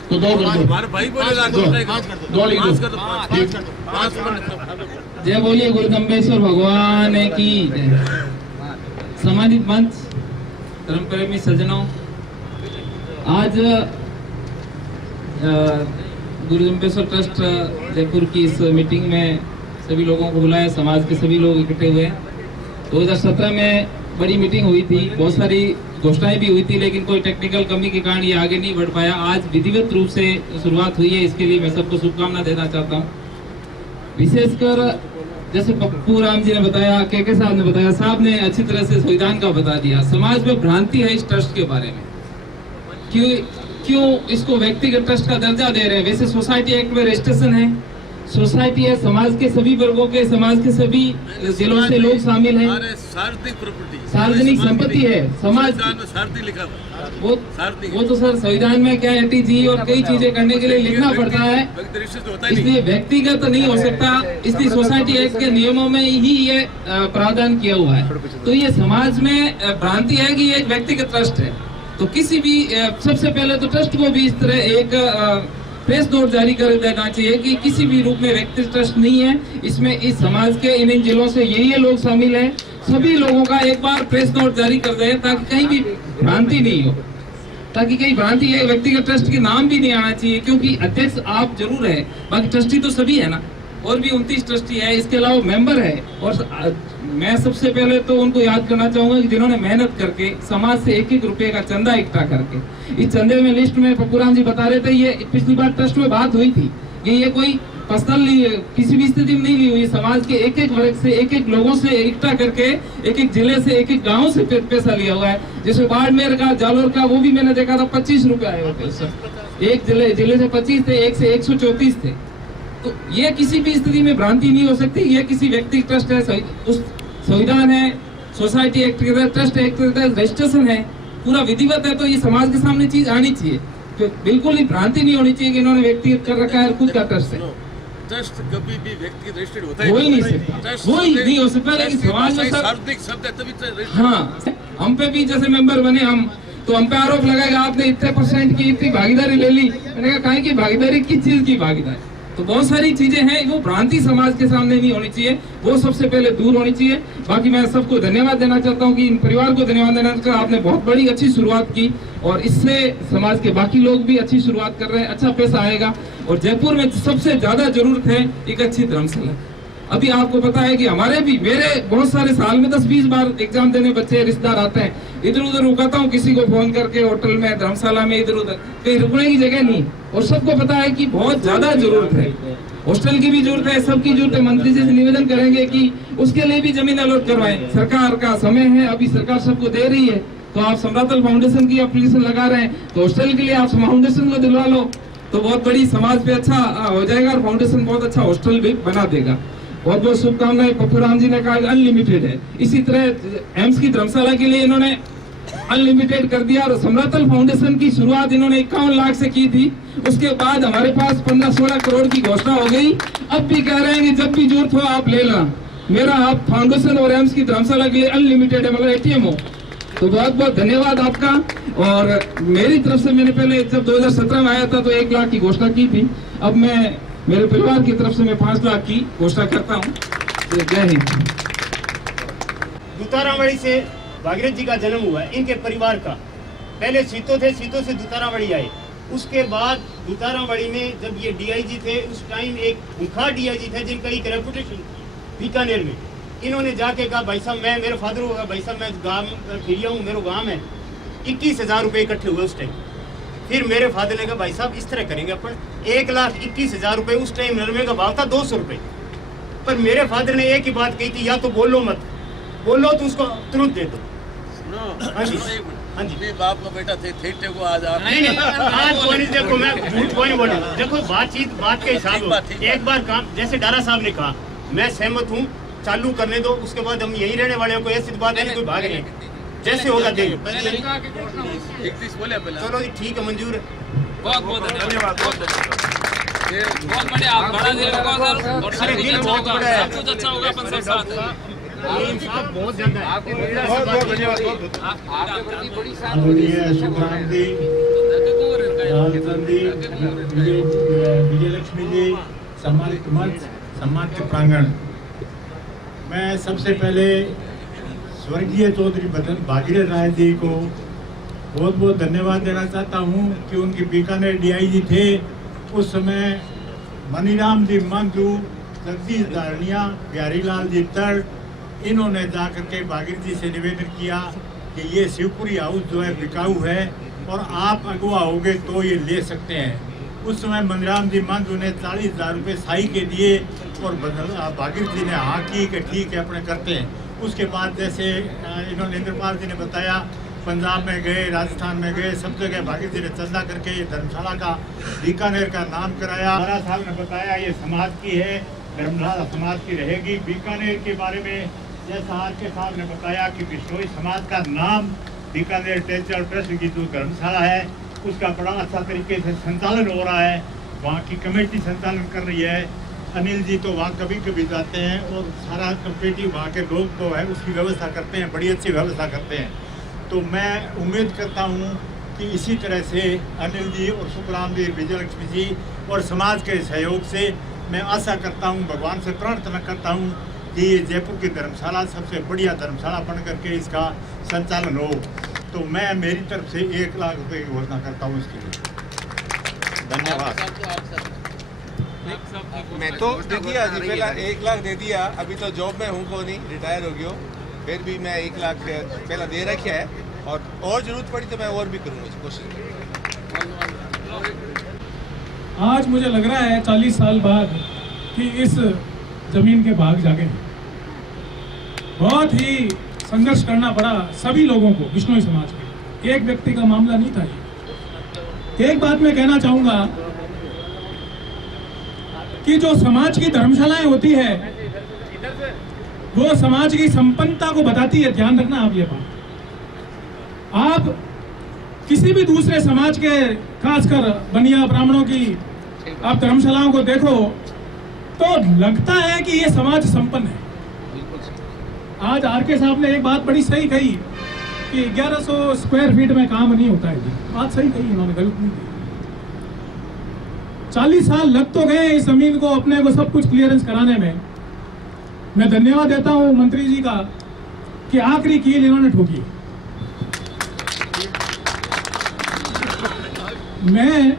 तो 2 कर दो। दो लिख दो। जय बोलिए गुरुजम्बेश्वर भगवान की जय। सामाजिक मंच, धर्म प्रेमी सज्जनों, आज गुरुजम्बेश्वर ट्रस्ट जयपुर की इस मीटिंग में सभी लोगों को बुलाया, समाज के सभी लोग इकट्ठे हुए। 2017 में बड़ी मीटिंग हुई थी, बहुत सारी घोषणाएं भी हुई थी, लेकिन कोई टेक्निकल कमी के कारण ये आगे नहीं बढ़ पाया। आज विधिवत रूप से शुरुआत हुई है, इसके लिए मैं सबको शुभकामना देना चाहता हूँ। विशेषकर जैसे पप्पू राम जी ने बताया, के साहब ने बताया, साहब ने अच्छी तरह से संविधान का बता दिया। समाज में भ्रांति है इस ट्रस्ट के बारे में, क्यों इसको व्यक्तिगत ट्रस्ट का दर्जा दे रहे हैं। वैसे सोसाइटी एक्ट में रजिस्ट्रेशन है, सोसाइटी है, समाज के सभी वर्गों के, समाज के सभी जिलों से लोग शामिल हैं। सार्वजनिक संपत्ति है, समाज वो तो सर संविधान में क्या एंटी जी और कई चीजें करने के लिए लिखना पड़ता है, इसलिए व्यक्तिगत नहीं हो सकता। इसलिए सोसाइटी एक्ट के नियमों में ही ये प्रावधान किया हुआ है। तो ये समाज में भ्रांति है कि ये एक व्यक्तिगत ट्रस्ट है। तो किसी भी सबसे पहले तो ट्रस्ट को भी इस तरह एक प्रेस नोट जारी कर देना चाहिए कि किसी भी रूप में व्यक्तिगत ट्रस्ट नहीं है, इसमें इस समाज के इन जिलों से ये लोग शामिल हैं। सभी लोगों का एक बार प्रेस नोट जारी कर दे ताकि कहीं भी भ्रांति नहीं हो, ताकि कहीं भ्रांति है। व्यक्तिगत ट्रस्ट के नाम भी नहीं आना चाहिए, क्योंकि अध्यक्ष आप जरूर है, बाकी ट्रस्टी तो सभी है ना, और भी 29 ट्रस्टी है, इसके अलावा मेंबर है। और मैं सबसे पहले तो उनको याद करना चाहूंगा कि जिन्होंने मेहनत करके समाज से 1-1 रुपए का चंदा इकट्ठा करके, इस चंदे में लिस्ट में पप्पूराम जी बता रहे थे, ये पिछली बार ट्रस्ट में बात हुई थी कि ये कोई पर्सनल किसी भी स्थिति में नहीं ली हुई, समाज के 1-1 वर्ग से 1-1 लोगों से इकट्ठा करके 1-1 जिले से 1-1 गाँव से पैसा लिया हुआ है। जैसे बाड़मेर का, जालोर का, वो भी मैंने देखा था 25 रुपए आए होते सर। एक जिले से 25 थे, एक से 134 थे। तो ये किसी भी स्थिति में भ्रांति नहीं हो सकती। ये किसी व्यक्ति ट्रस्ट है, उस संविधान है, सोसाइटी एक्ट के तहत, ट्रस्ट एक्ट के तहत रजिस्ट्रेशन है, पूरा विधिवत है। तो ये समाज के सामने चीज आनी चाहिए, तो बिल्कुल ही भ्रांति नहीं होनी चाहिए कि इन्होंने व्यक्तिगत कर रखा है, खुद का ट्रस्ट है। ट्रस्ट कभी भी व्यक्ति रजिस्टर्ड होता है, हो ही नहीं सकता, वो ही नहीं हो सकता। लेकिन समाज में सार्वजनिक शब्द है तभी। हाँ, हम पे भी जैसे मेंबर बने हम, तो हम पे आरोप लगाएगा आपने इतने % की इतनी भागीदारी ले ली। मैंने कहा काहे की भागीदारी, किस चीज की भागीदारी? तो बहुत सारी चीजें हैं, वो भ्रांति समाज के सामने नहीं होनी चाहिए, वो सबसे पहले दूर होनी चाहिए। बाकी मैं सबको धन्यवाद देना चाहता हूँ कि इन परिवार को धन्यवाद देना चाहता हूँ, आपने बहुत बड़ी अच्छी शुरुआत की और इससे समाज के बाकी लोग भी अच्छी शुरुआत कर रहे हैं, अच्छा पैसा आएगा। और जयपुर में सबसे ज्यादा जरूरत है एक अच्छी धर्मशाला। अभी आपको पता है कि हमारे भी, मेरे बहुत सारे साल में 10-20 बार एग्जाम देने बच्चे रिश्तेदार आते हैं, इधर उधर रुकाता हूँ किसी को फोन करके, होटल में, धर्मशाला में, इधर उधर, कहीं रुकने की जगह नहीं। और सबको पता है कि बहुत ज्यादा जरूरत है, हॉस्टल की भी जरूरत है, सबकी जरूरत है। मंत्री जी से निवेदन करेंगे कि उसके लिए भी जमीन अलॉट करवाएं। सरकार का समय है, अभी सरकार सबको दे रही है, तो आप समरातल फाउंडेशन की एप्लीकेशन लगा रहे हैं, तो हॉस्टल के लिए आप फाउंडेशन को दिलवा लो, तो बहुत बड़ी समाज पे अच्छा हो जाएगा और फाउंडेशन बहुत अच्छा हॉस्टल भी बना देगा। बहुत बहुत शुभकामनाएं। पप्पूराम जी ने कहा अनलिमिटेड है, इसी तरह एम्स की धर्मशाला के लिए इन्होंने अनलिमिटेड कर दिया। और समरातल फाउंडेशन की शुरुआत इन्होंने 51 लाख से की थी, उसके बाद हमारे पास 15-16 करोड़ की घोषणा हो गई। अब भी कह रहे हैं कि जब भी जरूरत हो आप ले ला। मेरा आप फाउंडेशन और एम्स की धर्मशाला के लिए अनलिमिटेड है, मतलब ATM हो। तो बहुत बहुत धन्यवाद आपका। और मेरी तरफ से मैंने पहले जब 2017 में आया था तो 1 लाख की घोषणा की थी, अब मैं मेरे परिवार की तरफ से मैं 5 लाख की घोषणा करता हूँ। जय हिंद। दुतारावड़ी से भागीरथ जी का जन्म हुआ है, इनके परिवार का। पहले सीतो थे, सीतो से दुतारावड़ी आए। उसके बाद दुतारावड़ी में जब ये DIG थे, उस टाइम एक खूंखार DIG थे जिनका एक रेपुटेशन बीकानेर में। इन्होंने जाके कहा भाई साहब मैं, मेरे फादर होगा भाई साहब मैं गाँव फिरिया हूँ, मेरा गाँव है। 21,000 रुपये इकट्ठे हुए उस टाइम। फिर मेरे फादर ने कहा भाई साहब इस तरह करेंगे अपन, 1,21,000 रुपये। उस टाइम नरमे का भाव था 200 रुपये। पर मेरे फादर ने एक ही बात कही थी, या तो बोलो मत, बोलो तो उसको तुरंत दे दो। हाँ जी, हाँ जी। बाप का बेटा थे को आज आप नहीं आज कोई नहीं, देखो मैं झूठ कोई नहीं बोला। देखो बात के हिसाब से एक बार काम, जैसे डारा साहब ने कहा मैं सहमत हूँ, चालू करने दो, उसके बाद हम यही रहने वाले हैं। कोई ऐसी बात नहीं कोई भाग रहे हैं, जैसे होगा देंगे। चलो जी ठीक है, मंजूर है। बहुत बहुत धन्यवाद। बहुत बढ़िया, आप बड़ा दिल रखो सर, और सब कुछ अच्छा होगा अपन सब साथ। बहुत ज्यादा है। बहुत बहुत धन्यवाद। विजयलक्ष्मी जी, सम्मानित मंच, सम्मानित प्रांगण, मैं सबसे पहले स्वर्गीय चौधरी भागीरथ राय जी को बहुत बहुत धन्यवाद देना चाहता हूँ कि उनकी बीकानेर DIG थे उस समय मनीराम जी मंजू, जगदीश धारणिया, बिहारी लाल जी तर, इन्होंने जाकर के भागीरथ जी से निवेदन किया कि ये शिवपुरी हाउस जो है बिकाऊ है और आप अगुवा होगे तो ये ले सकते हैं। उस समय मनीराम जी मंजू ने 40,000 रुपये साई के दिए और भागीरथ जी ने हाँ की कि ठीक है अपने करते हैं। उसके बाद जैसे इन्होंने इंद्रपाल जी ने बताया, पंजाब में गए, राजस्थान में गए, सब जगह भागीरथ जी ने चंदा करके ये धर्मशाला का बीकानेर का नाम कराया। महाराज साहब ने बताया ये समाज की है, धर्मशाला समाज की रहेगी। बीकानेर के बारे में जैसा RK साहब ने बताया कि बिश्नोई समाज का नाम बीकानेर टेचर ट्रस्ट की जो धर्मशाला है उसका बड़ा अच्छा तरीके से संचालन हो रहा है। वहाँ की कमेटी संचालन कर रही है। अनिल जी तो वहाँ कभी कभी जाते हैं और सारा कमेटी वहाँ के लोग तो है उसकी व्यवस्था करते हैं, बड़ी अच्छी व्यवस्था करते हैं। तो मैं उम्मीद करता हूँ कि इसी तरह से अनिल जी और सुखराम जी, विजयलक्ष्मी जी और समाज के सहयोग से मैं आशा करता हूँ, भगवान से प्रार्थना करता हूँ कि ये जयपुर की धर्मशाला सबसे बढ़िया धर्मशाला बन करके इसका संचालन हो। तो मैं मेरी तरफ से 1 लाख रुपए की घोषणा करता हूँ इसके लिए। धन्यवाद। मैं तो देखिए अभी पहला 1 लाख दे दिया, अभी तो जॉब में हूँ को नहीं, रिटायर हो गया, फिर भी मैं 1 लाख पहला दे रखा है और जरूरत पड़ी तो मैं और भी करूँगा कोशिश। आज मुझे लग रहा है 40 साल बाद कि इस जमीन के भाग जागे। बहुत ही संघर्ष करना पड़ा सभी लोगों को, बिश्नोई समाज के, एक व्यक्ति का मामला नहीं था ये। एक बात मैं कहना चाहूंगा कि जो समाज की धर्मशालाएं होती है वो समाज की संपन्नता को बताती है। ध्यान रखना आप ये बात। आप किसी भी दूसरे समाज के, खासकर बनिया ब्राह्मणों की आप धर्मशालाओं को देखो तो लगता है कि ये समाज संपन्न है। आज RK साहब ने एक बात बड़ी सही कही कि 1100 स्क्वायर फीट में काम नहीं होता है। जी बात सही कही इन्होंने, गलत नहीं कही। 40 साल लग तो गए इस जमीन को अपने को सब कुछ क्लियरेंस कराने में। मैं धन्यवाद देता हूं मंत्री जी का कि आखिरी कील इन्होंने ठोकी। मैं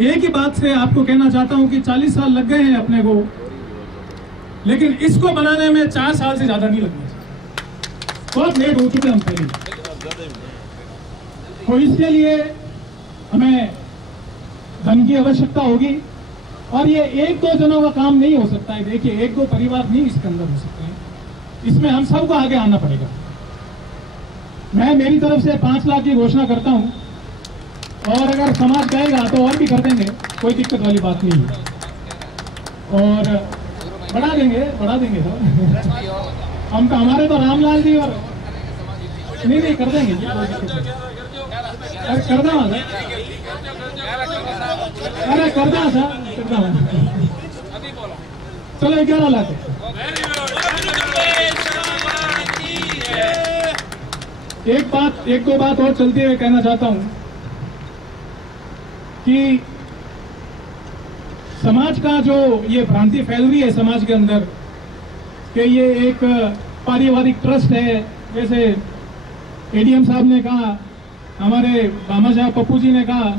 एक ही बात से आपको कहना चाहता हूं कि 40 साल लग गए हैं अपने को, लेकिन इसको बनाने में 4 साल से ज्यादा नहीं लगने। बहुत लेट हो चुके हम पहले। तो इसके लिए हमें धन की आवश्यकता होगी और ये 1-2 जनों का काम नहीं हो सकता है। देखिए 1-2 परिवार नहीं इसके अंदर हो सकते हैं, इसमें हम सबको आगे आना पड़ेगा। मैं मेरी तरफ से 5 लाख की घोषणा करता हूँ, और अगर समाज कहेगा तो और भी कर देंगे, कोई दिक्कत वाली बात नहीं है, और बढ़ा देंगे सर। हम तो, हमारे तो रामलाल जी और नहीं कर देंगे जी, अरे कर दो सर, अरे कर दो सर, चलो 11 लाख। एक दो बात और चलते हुए कहना चाहता हूं कि समाज का जो ये भ्रांति फैल रही है समाज के अंदर कि ये एक पारिवारिक ट्रस्ट है, जैसे एडीएम साहब ने कहा, हमारे भामा साहब पप्पू जी ने कहा,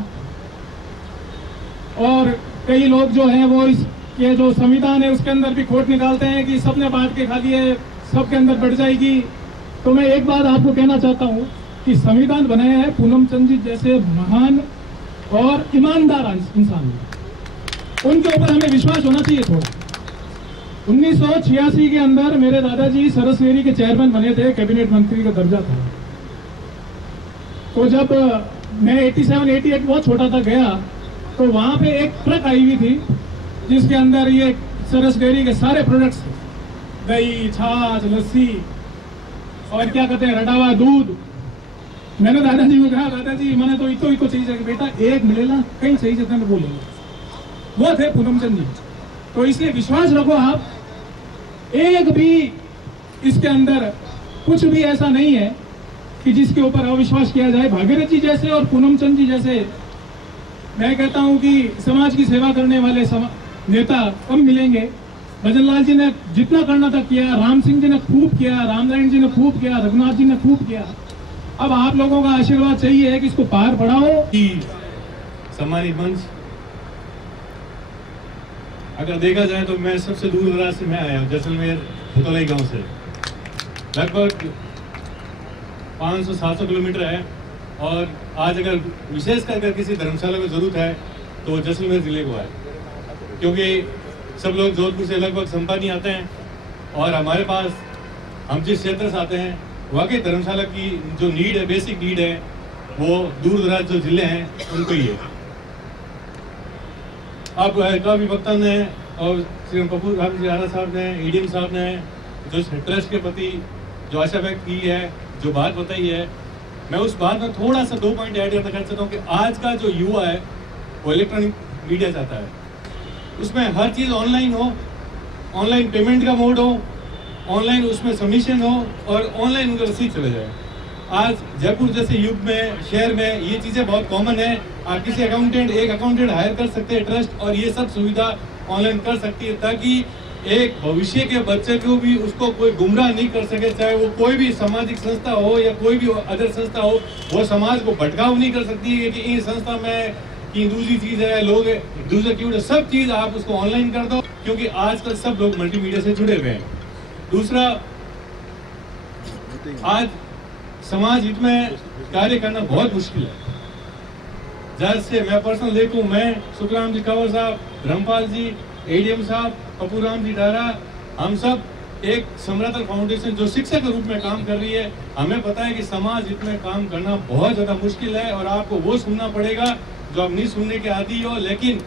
और कई लोग जो हैं वो इसके जो संविधान है उसके अंदर भी खोट निकालते हैं कि सबने बांट के खा लिए, सबके अंदर बढ़ जाएगी। तो मैं एक बात आपको कहना चाहता हूं कि संविधान बनाया है पूनम चंद जी जैसे महान और ईमानदार इंसान ने, उनके ऊपर हमें विश्वास होना चाहिए थोड़ा। 1986 के अंदर मेरे दादाजी सरस डेयरी के चेयरमैन बने थे, कैबिनेट मंत्री का दर्जा था। तो जब मैं 87-88 बहुत छोटा था गया, तो वहां पे एक ट्रक आई हुई थी जिसके अंदर ये सरस डेयरी के सारे प्रोडक्ट्स, दही, छाछ, लस्सी और क्या कहते हैं रटा हुआ दूध। मैंने दादाजी को कहा, दादाजी मैंने तो इतो चाहिए कि बेटा एक मिलेगा कहीं सही से बोलेगा। वो थे पूनम चंद जी। तो इसलिए विश्वास रखो आप, एक भी इसके अंदर कुछ भी ऐसा नहीं है कि जिसके ऊपर अविश्वास किया जाए। भागीरथ जी जैसे और पूनम चंद जी जैसे, मैं कहता हूं कि समाज की सेवा करने वाले नेता कम मिलेंगे। भजन लाल जी ने जितना करना था किया, राम सिंह जी ने खूब किया, रामनारायण जी ने खूब किया, रघुनाथ जी ने खूब किया। अब आप लोगों का आशीर्वाद चाहिए है कि इसको पार बढ़ाओ। सम्मानित मंच, अगर देखा जाए तो मैं सबसे दूर दराज से मैं आया हूँ, जैसलमेर भुतलाई गांव से, लगभग 500-700 किलोमीटर है। और आज अगर विशेष कर किसी धर्मशाला को जरूरत है तो जैसलमेर जिले को है, क्योंकि सब लोग जोधपुर से लगभग संपानी आते हैं, और हमारे पास हम जिस क्षेत्र से आते हैं वाकई धर्मशाला की जो नीड है, बेसिक नीड है, वो दूर दराज जो जिले हैं उनको ही है। अब काफी वक्ता ने और श्री पप्पू साहब ने, एडीएम साहब ने जो ट्रस्ट के प्रति जो आशा व्यक्त की है, जो बात बताई है, मैं उस बात में थोड़ा सा 2 पॉइंट ऐड करना चाहता हूँ कि आज का जो युवा है वो इलेक्ट्रॉनिक मीडिया चाहता है, उसमें हर चीज़ ऑनलाइन हो, ऑनलाइन पेमेंट का मोड हो, ऑनलाइन उसमें सबमिशन हो और ऑनलाइन उनका रसीद चले जाए। आज जयपुर जैसे युग में, शहर में ये चीज़ें बहुत कॉमन है। आप किसी एक अकाउंटेंट हायर कर सकते हैं ट्रस्ट, और ये सब सुविधा ऑनलाइन कर सकती है, ताकि एक भविष्य के बच्चे को भी उसको कोई गुमराह नहीं कर सके, चाहे वो कोई भी सामाजिक संस्था हो या कोई भी अदर संस्था हो, वो समाज को भटकाव नहीं कर सकती है कि इस संस्था में कि दूसरी चीज है, लोग दूसरे क्यों, सब चीज आप उसको ऑनलाइन कर दो, क्योंकि आजकल सब लोग मल्टीमीडिया से जुड़े हुए हैं। दूसरा, आज समाज हित में कार्य करना बहुत मुश्किल है। जैसे मैं पर्सनल देखूं, मैं सुखराम जी कंवर साहब, धर्मपाल जी, एडीएम साहब, पप्पू राम जी डारा, हम सब एक समरतल फाउंडेशन जो शिक्षा के रूप में काम कर रही है। हमें पता है कि समाज हित में काम करना बहुत ज्यादा मुश्किल है, और आपको वो सुनना पड़ेगा जो आप नहीं सुनने के आदी हो। लेकिन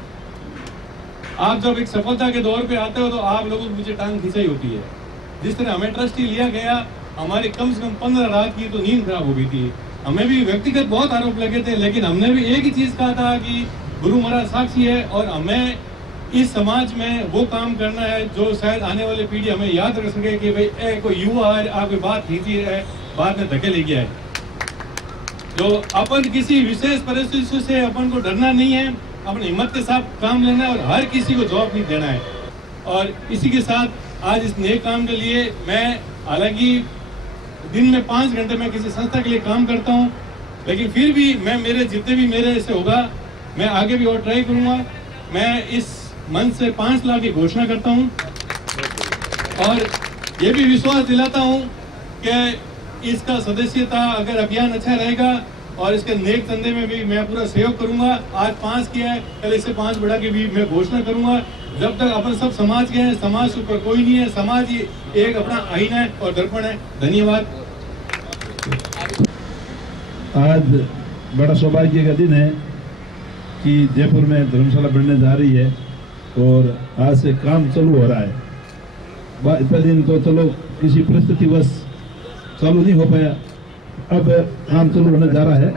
आप जब एक सफलता के दौर पे आते हो तो आप लोगों की मुझे टांग खिंचाई होती है। जिस तरह हमें ट्रस्टी लिया गया, हमारे कम से कम 15 रात की तो नींद खराब हो गई थी। हमें भी व्यक्तिगत बहुत आरोप लगे थे, लेकिन हमने भी एक ही चीज कहा था कि गुरु महाराज साक्षी है, और हमें इस समाज में वो काम करना है जो शायद आने वाली पीढ़ी हमें याद रख सके कि भाई कोई युवा है, आपकी बात खींची है, बाद में धक्के ले गया है। जो अपन किसी विशेष परिस्थिति से अपन को डरना नहीं है, अपनी हिम्मत के साथ काम लेना है और हर किसी को जवाब नहीं देना है। और इसी के साथ आज इस नए काम के लिए मैं, हालांकि दिन में 5 घंटे में किसी संस्था के लिए काम करता हूं, लेकिन फिर भी मैं मेरे जितने भी मेरे से होगा, मैं आगे भी और ट्राई करूंगा। मैं इस मंच से 5 लाख की घोषणा करता हूं, और ये भी विश्वास दिलाता हूं कि इसका सदस्यता अगर अभियान अच्छा रहेगा और इसके नेक धंधे में भी मैं पूरा सहयोग करूंगा। आज 5 किया है, कल इससे 5 बढ़ा के भी मैं घोषणा करूंगा। जब तक अपन सब समाज के हैं, समाज से ऊपर कोई नहीं है, समाज ही एक अपना आईना है और दर्पण है। धन्यवाद। आज बड़ा सौभाग्य का दिन है कि जयपुर में धर्मशाला बनने जा रही है और आज से काम चालू हो रहा है। पहले दिन तो चलो किसी परिस्थिति बस चालू नहीं हो पाया, अब काम चालू होने जा रहा है।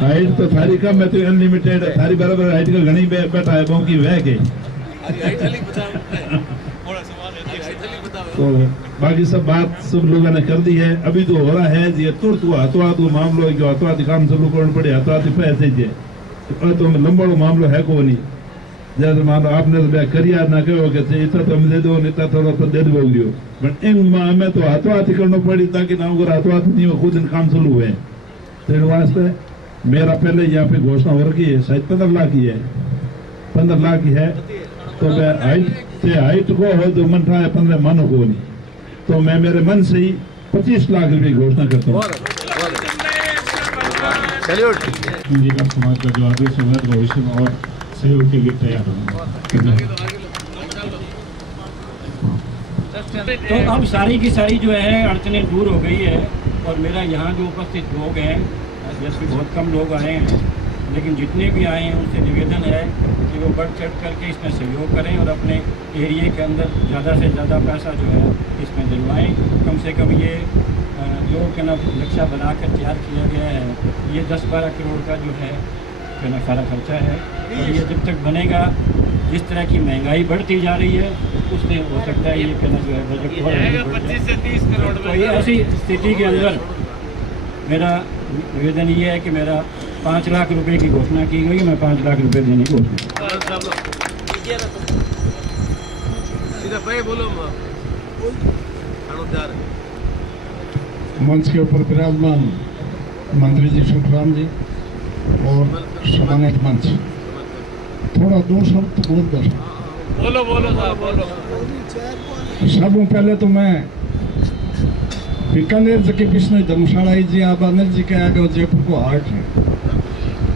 हाइट तो थारी कम है तो अनलिमिटेड, थारी बराबर हाइट का घनी बैठा है बाकी वह के तो बाकी सब बात सब लोगों ने कर दी है। अभी तो हो रहा है ये तुरंत हुआ हाथों मामलो जो हाथों काम चालू करना पड़े हाथों पैसे जे तो लंबा मामलो है को नहीं। जैसे मान लो आपने तो करिया ना कहो कि इतना तो हम दे दो इतना थोड़ा तो दे दो बट हमें तो हाथों हाथ करना पड़ी ताकि ना अगर हाथों हाथ नहीं हो खुद काम चालू हुए। तो वास्ते मेरा पहले यहाँ पे घोषणा हो रखी है, शायद 15 लाख की है, 15 लाख की है। तो मैं हाइट को हो जो मन रहा है 15 मानो को नहीं, तो मैं मेरे मन से ही 25 लाख रुपए की घोषणा करता हूँ। समाज का जो आगे समय भविष्य में और सहयोग के लिए तैयार हूँ। तो अब सारी की सारी जो है अड़चनें दूर हो गई है और मेरा यहाँ जो उपस्थित लोग हैं जैसे बहुत कम लोग आए हैं, लेकिन जितने भी आए हैं उनसे निवेदन है कि वो बढ़ चढ़ करके इसमें सहयोग करें और अपने एरिया के अंदर ज़्यादा से ज़्यादा पैसा जो है इसमें दिलवाएं। कम से कम ये जो क्या ना नक्शा बनाकर तैयार किया गया है ये 10-12 करोड़ का जो है क्या ना सारा खर्चा है और ये जब तक बनेगा जिस तरह की महंगाई बढ़ती जा रही है उससे हो सकता है ये क्या ना जो है बजट 25 से 30 करोड़। तो ये ऐसी स्थिति के अंदर मेरा निवेदन ये है कि मेरा 5 लाख रुपए की घोषणा की गई, मैं 5 लाख रुपए देने की घोषणा। मंच के ऊपर विराजमान मंत्री जी सुखराम जी और सम्मानित मंच, थोड़ा 2 शब्द बोल दो। बोलो साहब बोलो। सबों पहले तो मैं बीकानेर के विष्णु धर्मशाला जी आबानेर जी के आगे जयपुर को हार्ट है,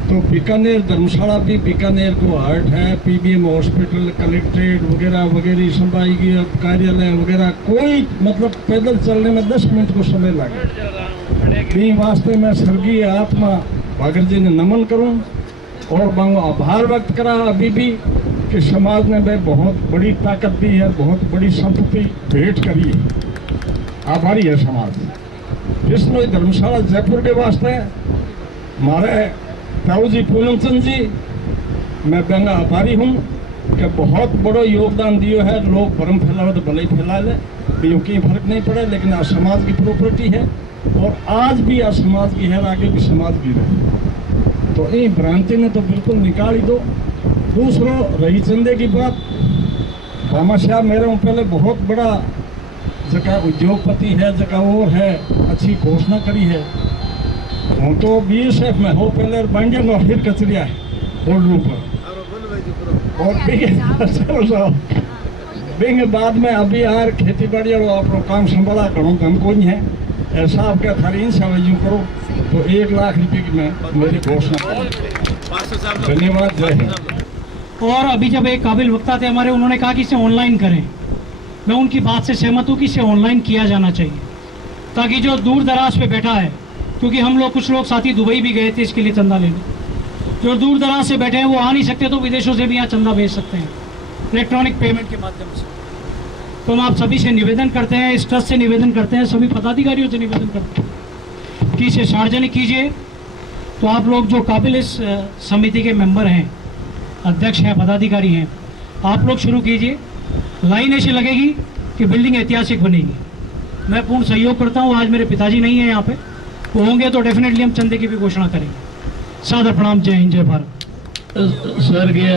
तो बीकानेर धर्मशाला भी बीकानेर को हार्ट है। पीबीएम हॉस्पिटल, कलेक्ट्रेट वगैरह वगैरह संभागी कार्यालय वगैरह कोई मतलब पैदल चलने में 10 मिनट को समय लगे। वास्ते में स्वर्गीय आत्मा भागर जी ने नमन करूं और आभार व्यक्त करा अभी भी कि समाज ने भाई बहुत बड़ी ताकत दी है, बहुत बड़ी संपत्ति भेंट करी है। आभारी है समाज। विष्णु धर्मशाला जयपुर के वास्ते हमारे ताऊ जी पूनमचंद जी मैं बेंगा आभारी हूँ कि बहुत बड़ा योगदान दियो है। लोग भरम फैलाओ तो भले ही फैला ले, क्योंकि फर्क नहीं पड़े, लेकिन आज समाज की प्रॉपर्टी है और आज भी आज समाज की है, आगे भी समाज की रहे। तो इन भ्रांति ने तो बिल्कुल निकाल ही दो। दूसरों रही चंदे की बात, रामा शाह मेरे पहले बहुत बड़ा जगह उद्योगपति है, जगह और है, अच्छी घोषणा करी है। हूँ तो BSF में हो पहले बांडिया में फिर कचरिया है बॉर्डरों पर और बिंग बाद में अभी यार खेती बाड़ी और अपना काम संभाला करूँ तो हमको नहीं है ऐसा आपका थारी इन यूँ करो तो 1 लाख रुपए की मैं मेरी घोषणा। धन्यवाद, जय हिंद। और अभी जब एक काबिल वक्ता थे हमारे, उन्होंने कहा कि इसे ऑनलाइन करें। मैं उनकी बात से सहमत हूँ कि इसे ऑनलाइन किया जाना चाहिए ताकि जो दूर दराज पे बैठा है, क्योंकि हम लोग कुछ लोग साथी दुबई भी गए थे इसके लिए चंदा लेने, जो दूर दराज से बैठे हैं वो आ नहीं सकते तो विदेशों से भी यहाँ चंदा भेज सकते हैं इलेक्ट्रॉनिक पेमेंट के माध्यम से। तो हम आप सभी से निवेदन करते हैं, इस ट्रस्ट से निवेदन करते हैं, सभी पदाधिकारियों से निवेदन करते हैं कि इसे सार्वजनिक कीजिए। तो आप लोग जो काबिल इस समिति के मेंबर हैं, अध्यक्ष हैं, पदाधिकारी हैं, आप लोग शुरू कीजिए। लाइन ऐसी लगेगी कि बिल्डिंग ऐतिहासिक बनेगी। मैं पूर्ण सहयोग करता हूँ। आज मेरे पिताजी नहीं है यहाँ पे, वो होंगे तो डेफिनेटली हम चंदे की भी घोषणा करेंगे। सादर प्रणाम, जय हिंद, जय भारत। स्वर्गीय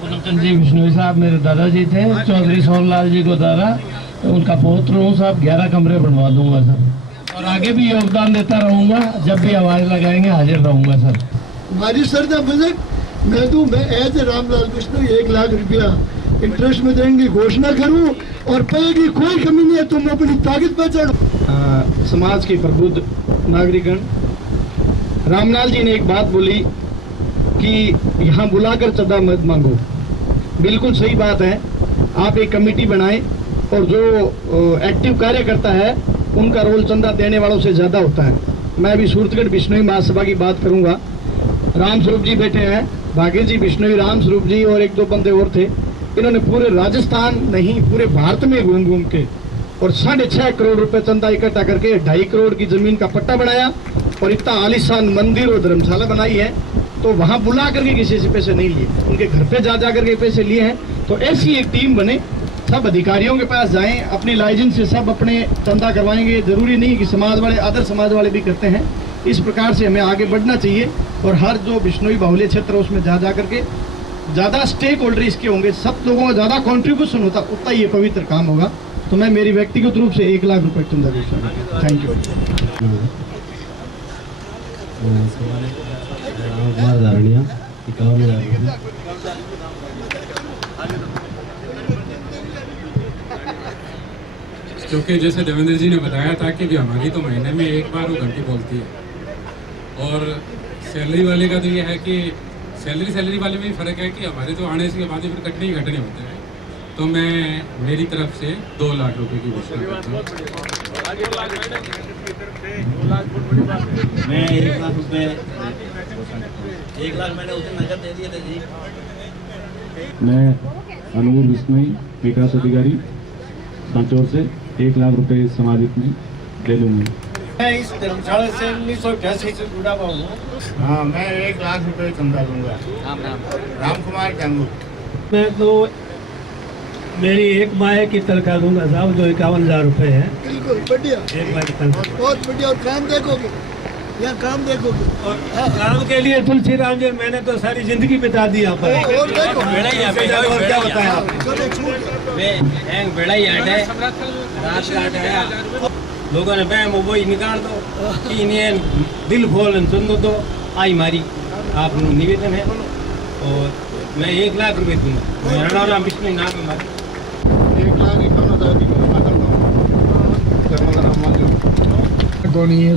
पूनमचंद जी बिश्नोई साहब मेरे दादाजी थे, चौधरी सोनलाल जी को दादा, उनका पौत्र हूँ साहब। 11 कमरे बनवा दूंगा सर और आगे भी योगदान देता रहूँगा, जब भी आवाज़ लगाएंगे हाजिर रहूँगा सर। हमारी सरदा बजट मैं दूँ, मैं एज रामलाल बिश्नोई 1 लाख रुपया इंटरेस्ट में देंगे घोषणा करूं और पैगी कोई कमी नहीं है, तुम अपनी ताकत पहचानो। समाज के प्रबुद्ध नागरिकगण, रामलाल जी ने एक बात बोली कि यहाँ बुलाकर चंदा मत मांगो। बिल्कुल सही बात है। आप एक कमेटी बनाएं और जो एक्टिव कार्य करता है उनका रोल चंदा देने वालों से ज़्यादा होता है। मैं अभी सूरतगढ़ बिश्नोई महासभा की बात करूंगा। राम स्वरूप जी बैठे हैं, भागीर जी बिश्नोई, राम स्वरूप जी और एक दो बंदे और थे। इन्होंने पूरे राजस्थान नहीं पूरे भारत में घूम घूम के और 6.5 करोड़ रुपए चंदा इकट्ठा करके 2.5 करोड़ की जमीन का पट्टा बनाया और इतना आलीशान मंदिर और धर्मशाला बनाई है। तो वहां बुला करके किसी से पैसे नहीं लिए, उनके घर पे जा करके पैसे लिए हैं। तो ऐसी एक टीम बने, सब अधिकारियों के पास जाएं, अपनी लाइसेंस से सब अपने चंदा करवाएंगे। जरूरी नहीं कि समाज वाले, अदर समाज वाले भी करते हैं। इस प्रकार से हमें आगे बढ़ना चाहिए और हर जो बिश्नोई बाहुल्य क्षेत्र उसमें जा करके ज़्यादा स्टेक होल्डर इसके होंगे, सब लोगों का ज़्यादा कॉन्ट्रीब्यूशन होता, उतना ये पवित्र काम होगा। तो मैं मेरी व्यक्तिगत रूप से 1 लाख रुपए चंदा घोषणा करता हूं। Thank you. क्योंकि जैसे देवेंद्र जी ने बताया था कि भी हमारी तो महीने में एक बार वो घंटी बोलती है और सैलरी वाले का तो ये है कि सैलरी वाले में भी फ़र्क है कि हमारे तो आने के बाद फिर कटने ही घटने होते हैं। तो मैं मेरी तरफ से 2 लाख रुपए की घोषणा करता हूँ। मैं 1 लाख रुपए 1 लाख मैंने उसे नजर दे दिए थे जी। मैं अनूर बिश्नोई विकास अधिकारी सांचौर से 1 लाख रुपए समाज हित में ले लूँगी। मैं इस धर्मशाला से 1988 से जुड़ा हुआ हूँ। हाँ, मैं 1 लाख रुपए चंदा लूँगा। राम कुमार गंगू। मैं तो मेरी एक माह की तनख्वाह दूंगा साहब, जो 51,000 रुपए है। बिल्कुल बढ़िया, एक माह की तनख्वाह बहुत बढ़िया। और काम देखोगे, यहाँ काम देखोगे। और काम के लिए तुलसी राम जी मैंने तो सारी जिंदगी बिता दी यहाँ पर। और देखो, और क्या बताया आपने? बेड़ा ही आटे रात का आटे लोगों ने बैम वो निकाल दो कि इन्हें दिल खोल सुन दो। आई मारी आप निवेदन है और मैं 1 लाख रुपए दूंगा। मेरा नाम बिश्नोई नाम है हमारा। 1,51,000 की घोषणा करता हूँ।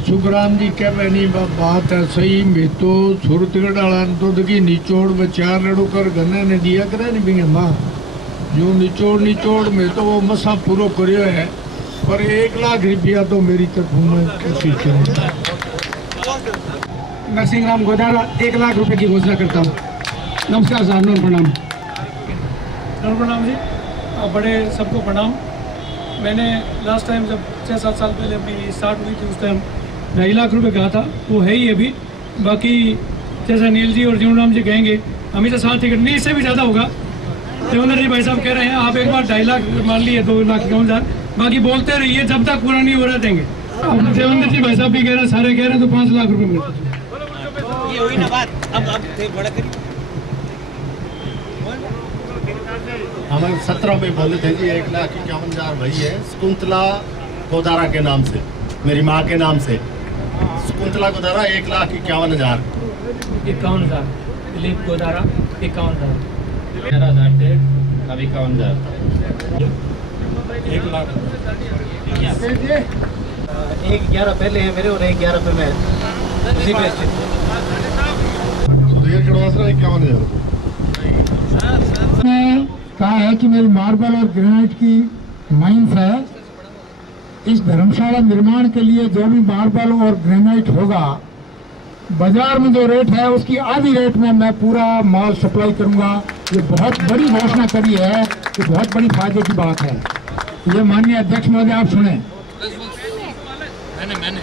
सुखराम जी कह रहे नहीं बात है सही। मैं तो सूरतगढ़ वाला दूध की निचोड़ में 4 लड़ू कर गन्ने ने दिया करे नहीं बिंगे माँ जो निचोड़ में तो वो मसा पूरा करियो है। पर 1 लाख रुपया तो मेरी तरफ में कोशिश करूँगा। नरसिंह राम गोदारा 1 लाख रुपए की घोषणा करता हूँ। नमस्कार साहब, प्रणाम। प्रणाम जी, बड़े सबको प्रणाम। मैंने लास्ट टाइम जब 6-7 साल पहले अपनी स्टार्ट हुई थी उस टाइम 2.5 लाख रुपए कहा था, वो है ही अभी। बाकी जैसा नील जी और जीवन राम जी कहेंगे हमेशा साथ ही नहीं, इससे भी ज़्यादा होगा। देवेंद्र जी भाई साहब कह रहे हैं आप एक बार 2.5 लाख मान लिए 2,51,000, बाकी बोलते रहिए जब तक पूरा नहीं हो रहा देंगे। देवेंद्र जी भाई साहब भी कह रहे हैं, सारे कह रहे हैं, तो 5 लाख रुपए मिलते। ये हुई ना बात। अब बड़ा करिए। हमें 17 में बोले थे जी 1,51,000 भाई है शकुंतला गोदारा के नाम से, मेरी माँ के नाम से शकुंतला गोदारा 1,51,000। 51,000 दिलीप गोदारा 51,000। 11,000 से अब 51,000। 1 लाख 1,11 पहले है मेरे और 1,11 पे मैं उसी पे कहा है कि मेरी मार्बल और ग्रेनाइट की माइंस है। इस धर्मशाला निर्माण के लिए जो भी मार्बल और ग्रेनाइट होगा, बाजार में जो रेट है उसकी आधी रेट में मैं पूरा माल सप्लाई करूंगा। ये बहुत बड़ी घोषणा करी है, ये बहुत बड़ी फायदे की बात है। ये माननीय अध्यक्ष महोदय आप सुने,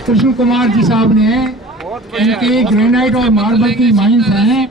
कृष्ण कुमार जी साहब ने इनकी ग्रेनाइट और मार्बल की माइंस हैं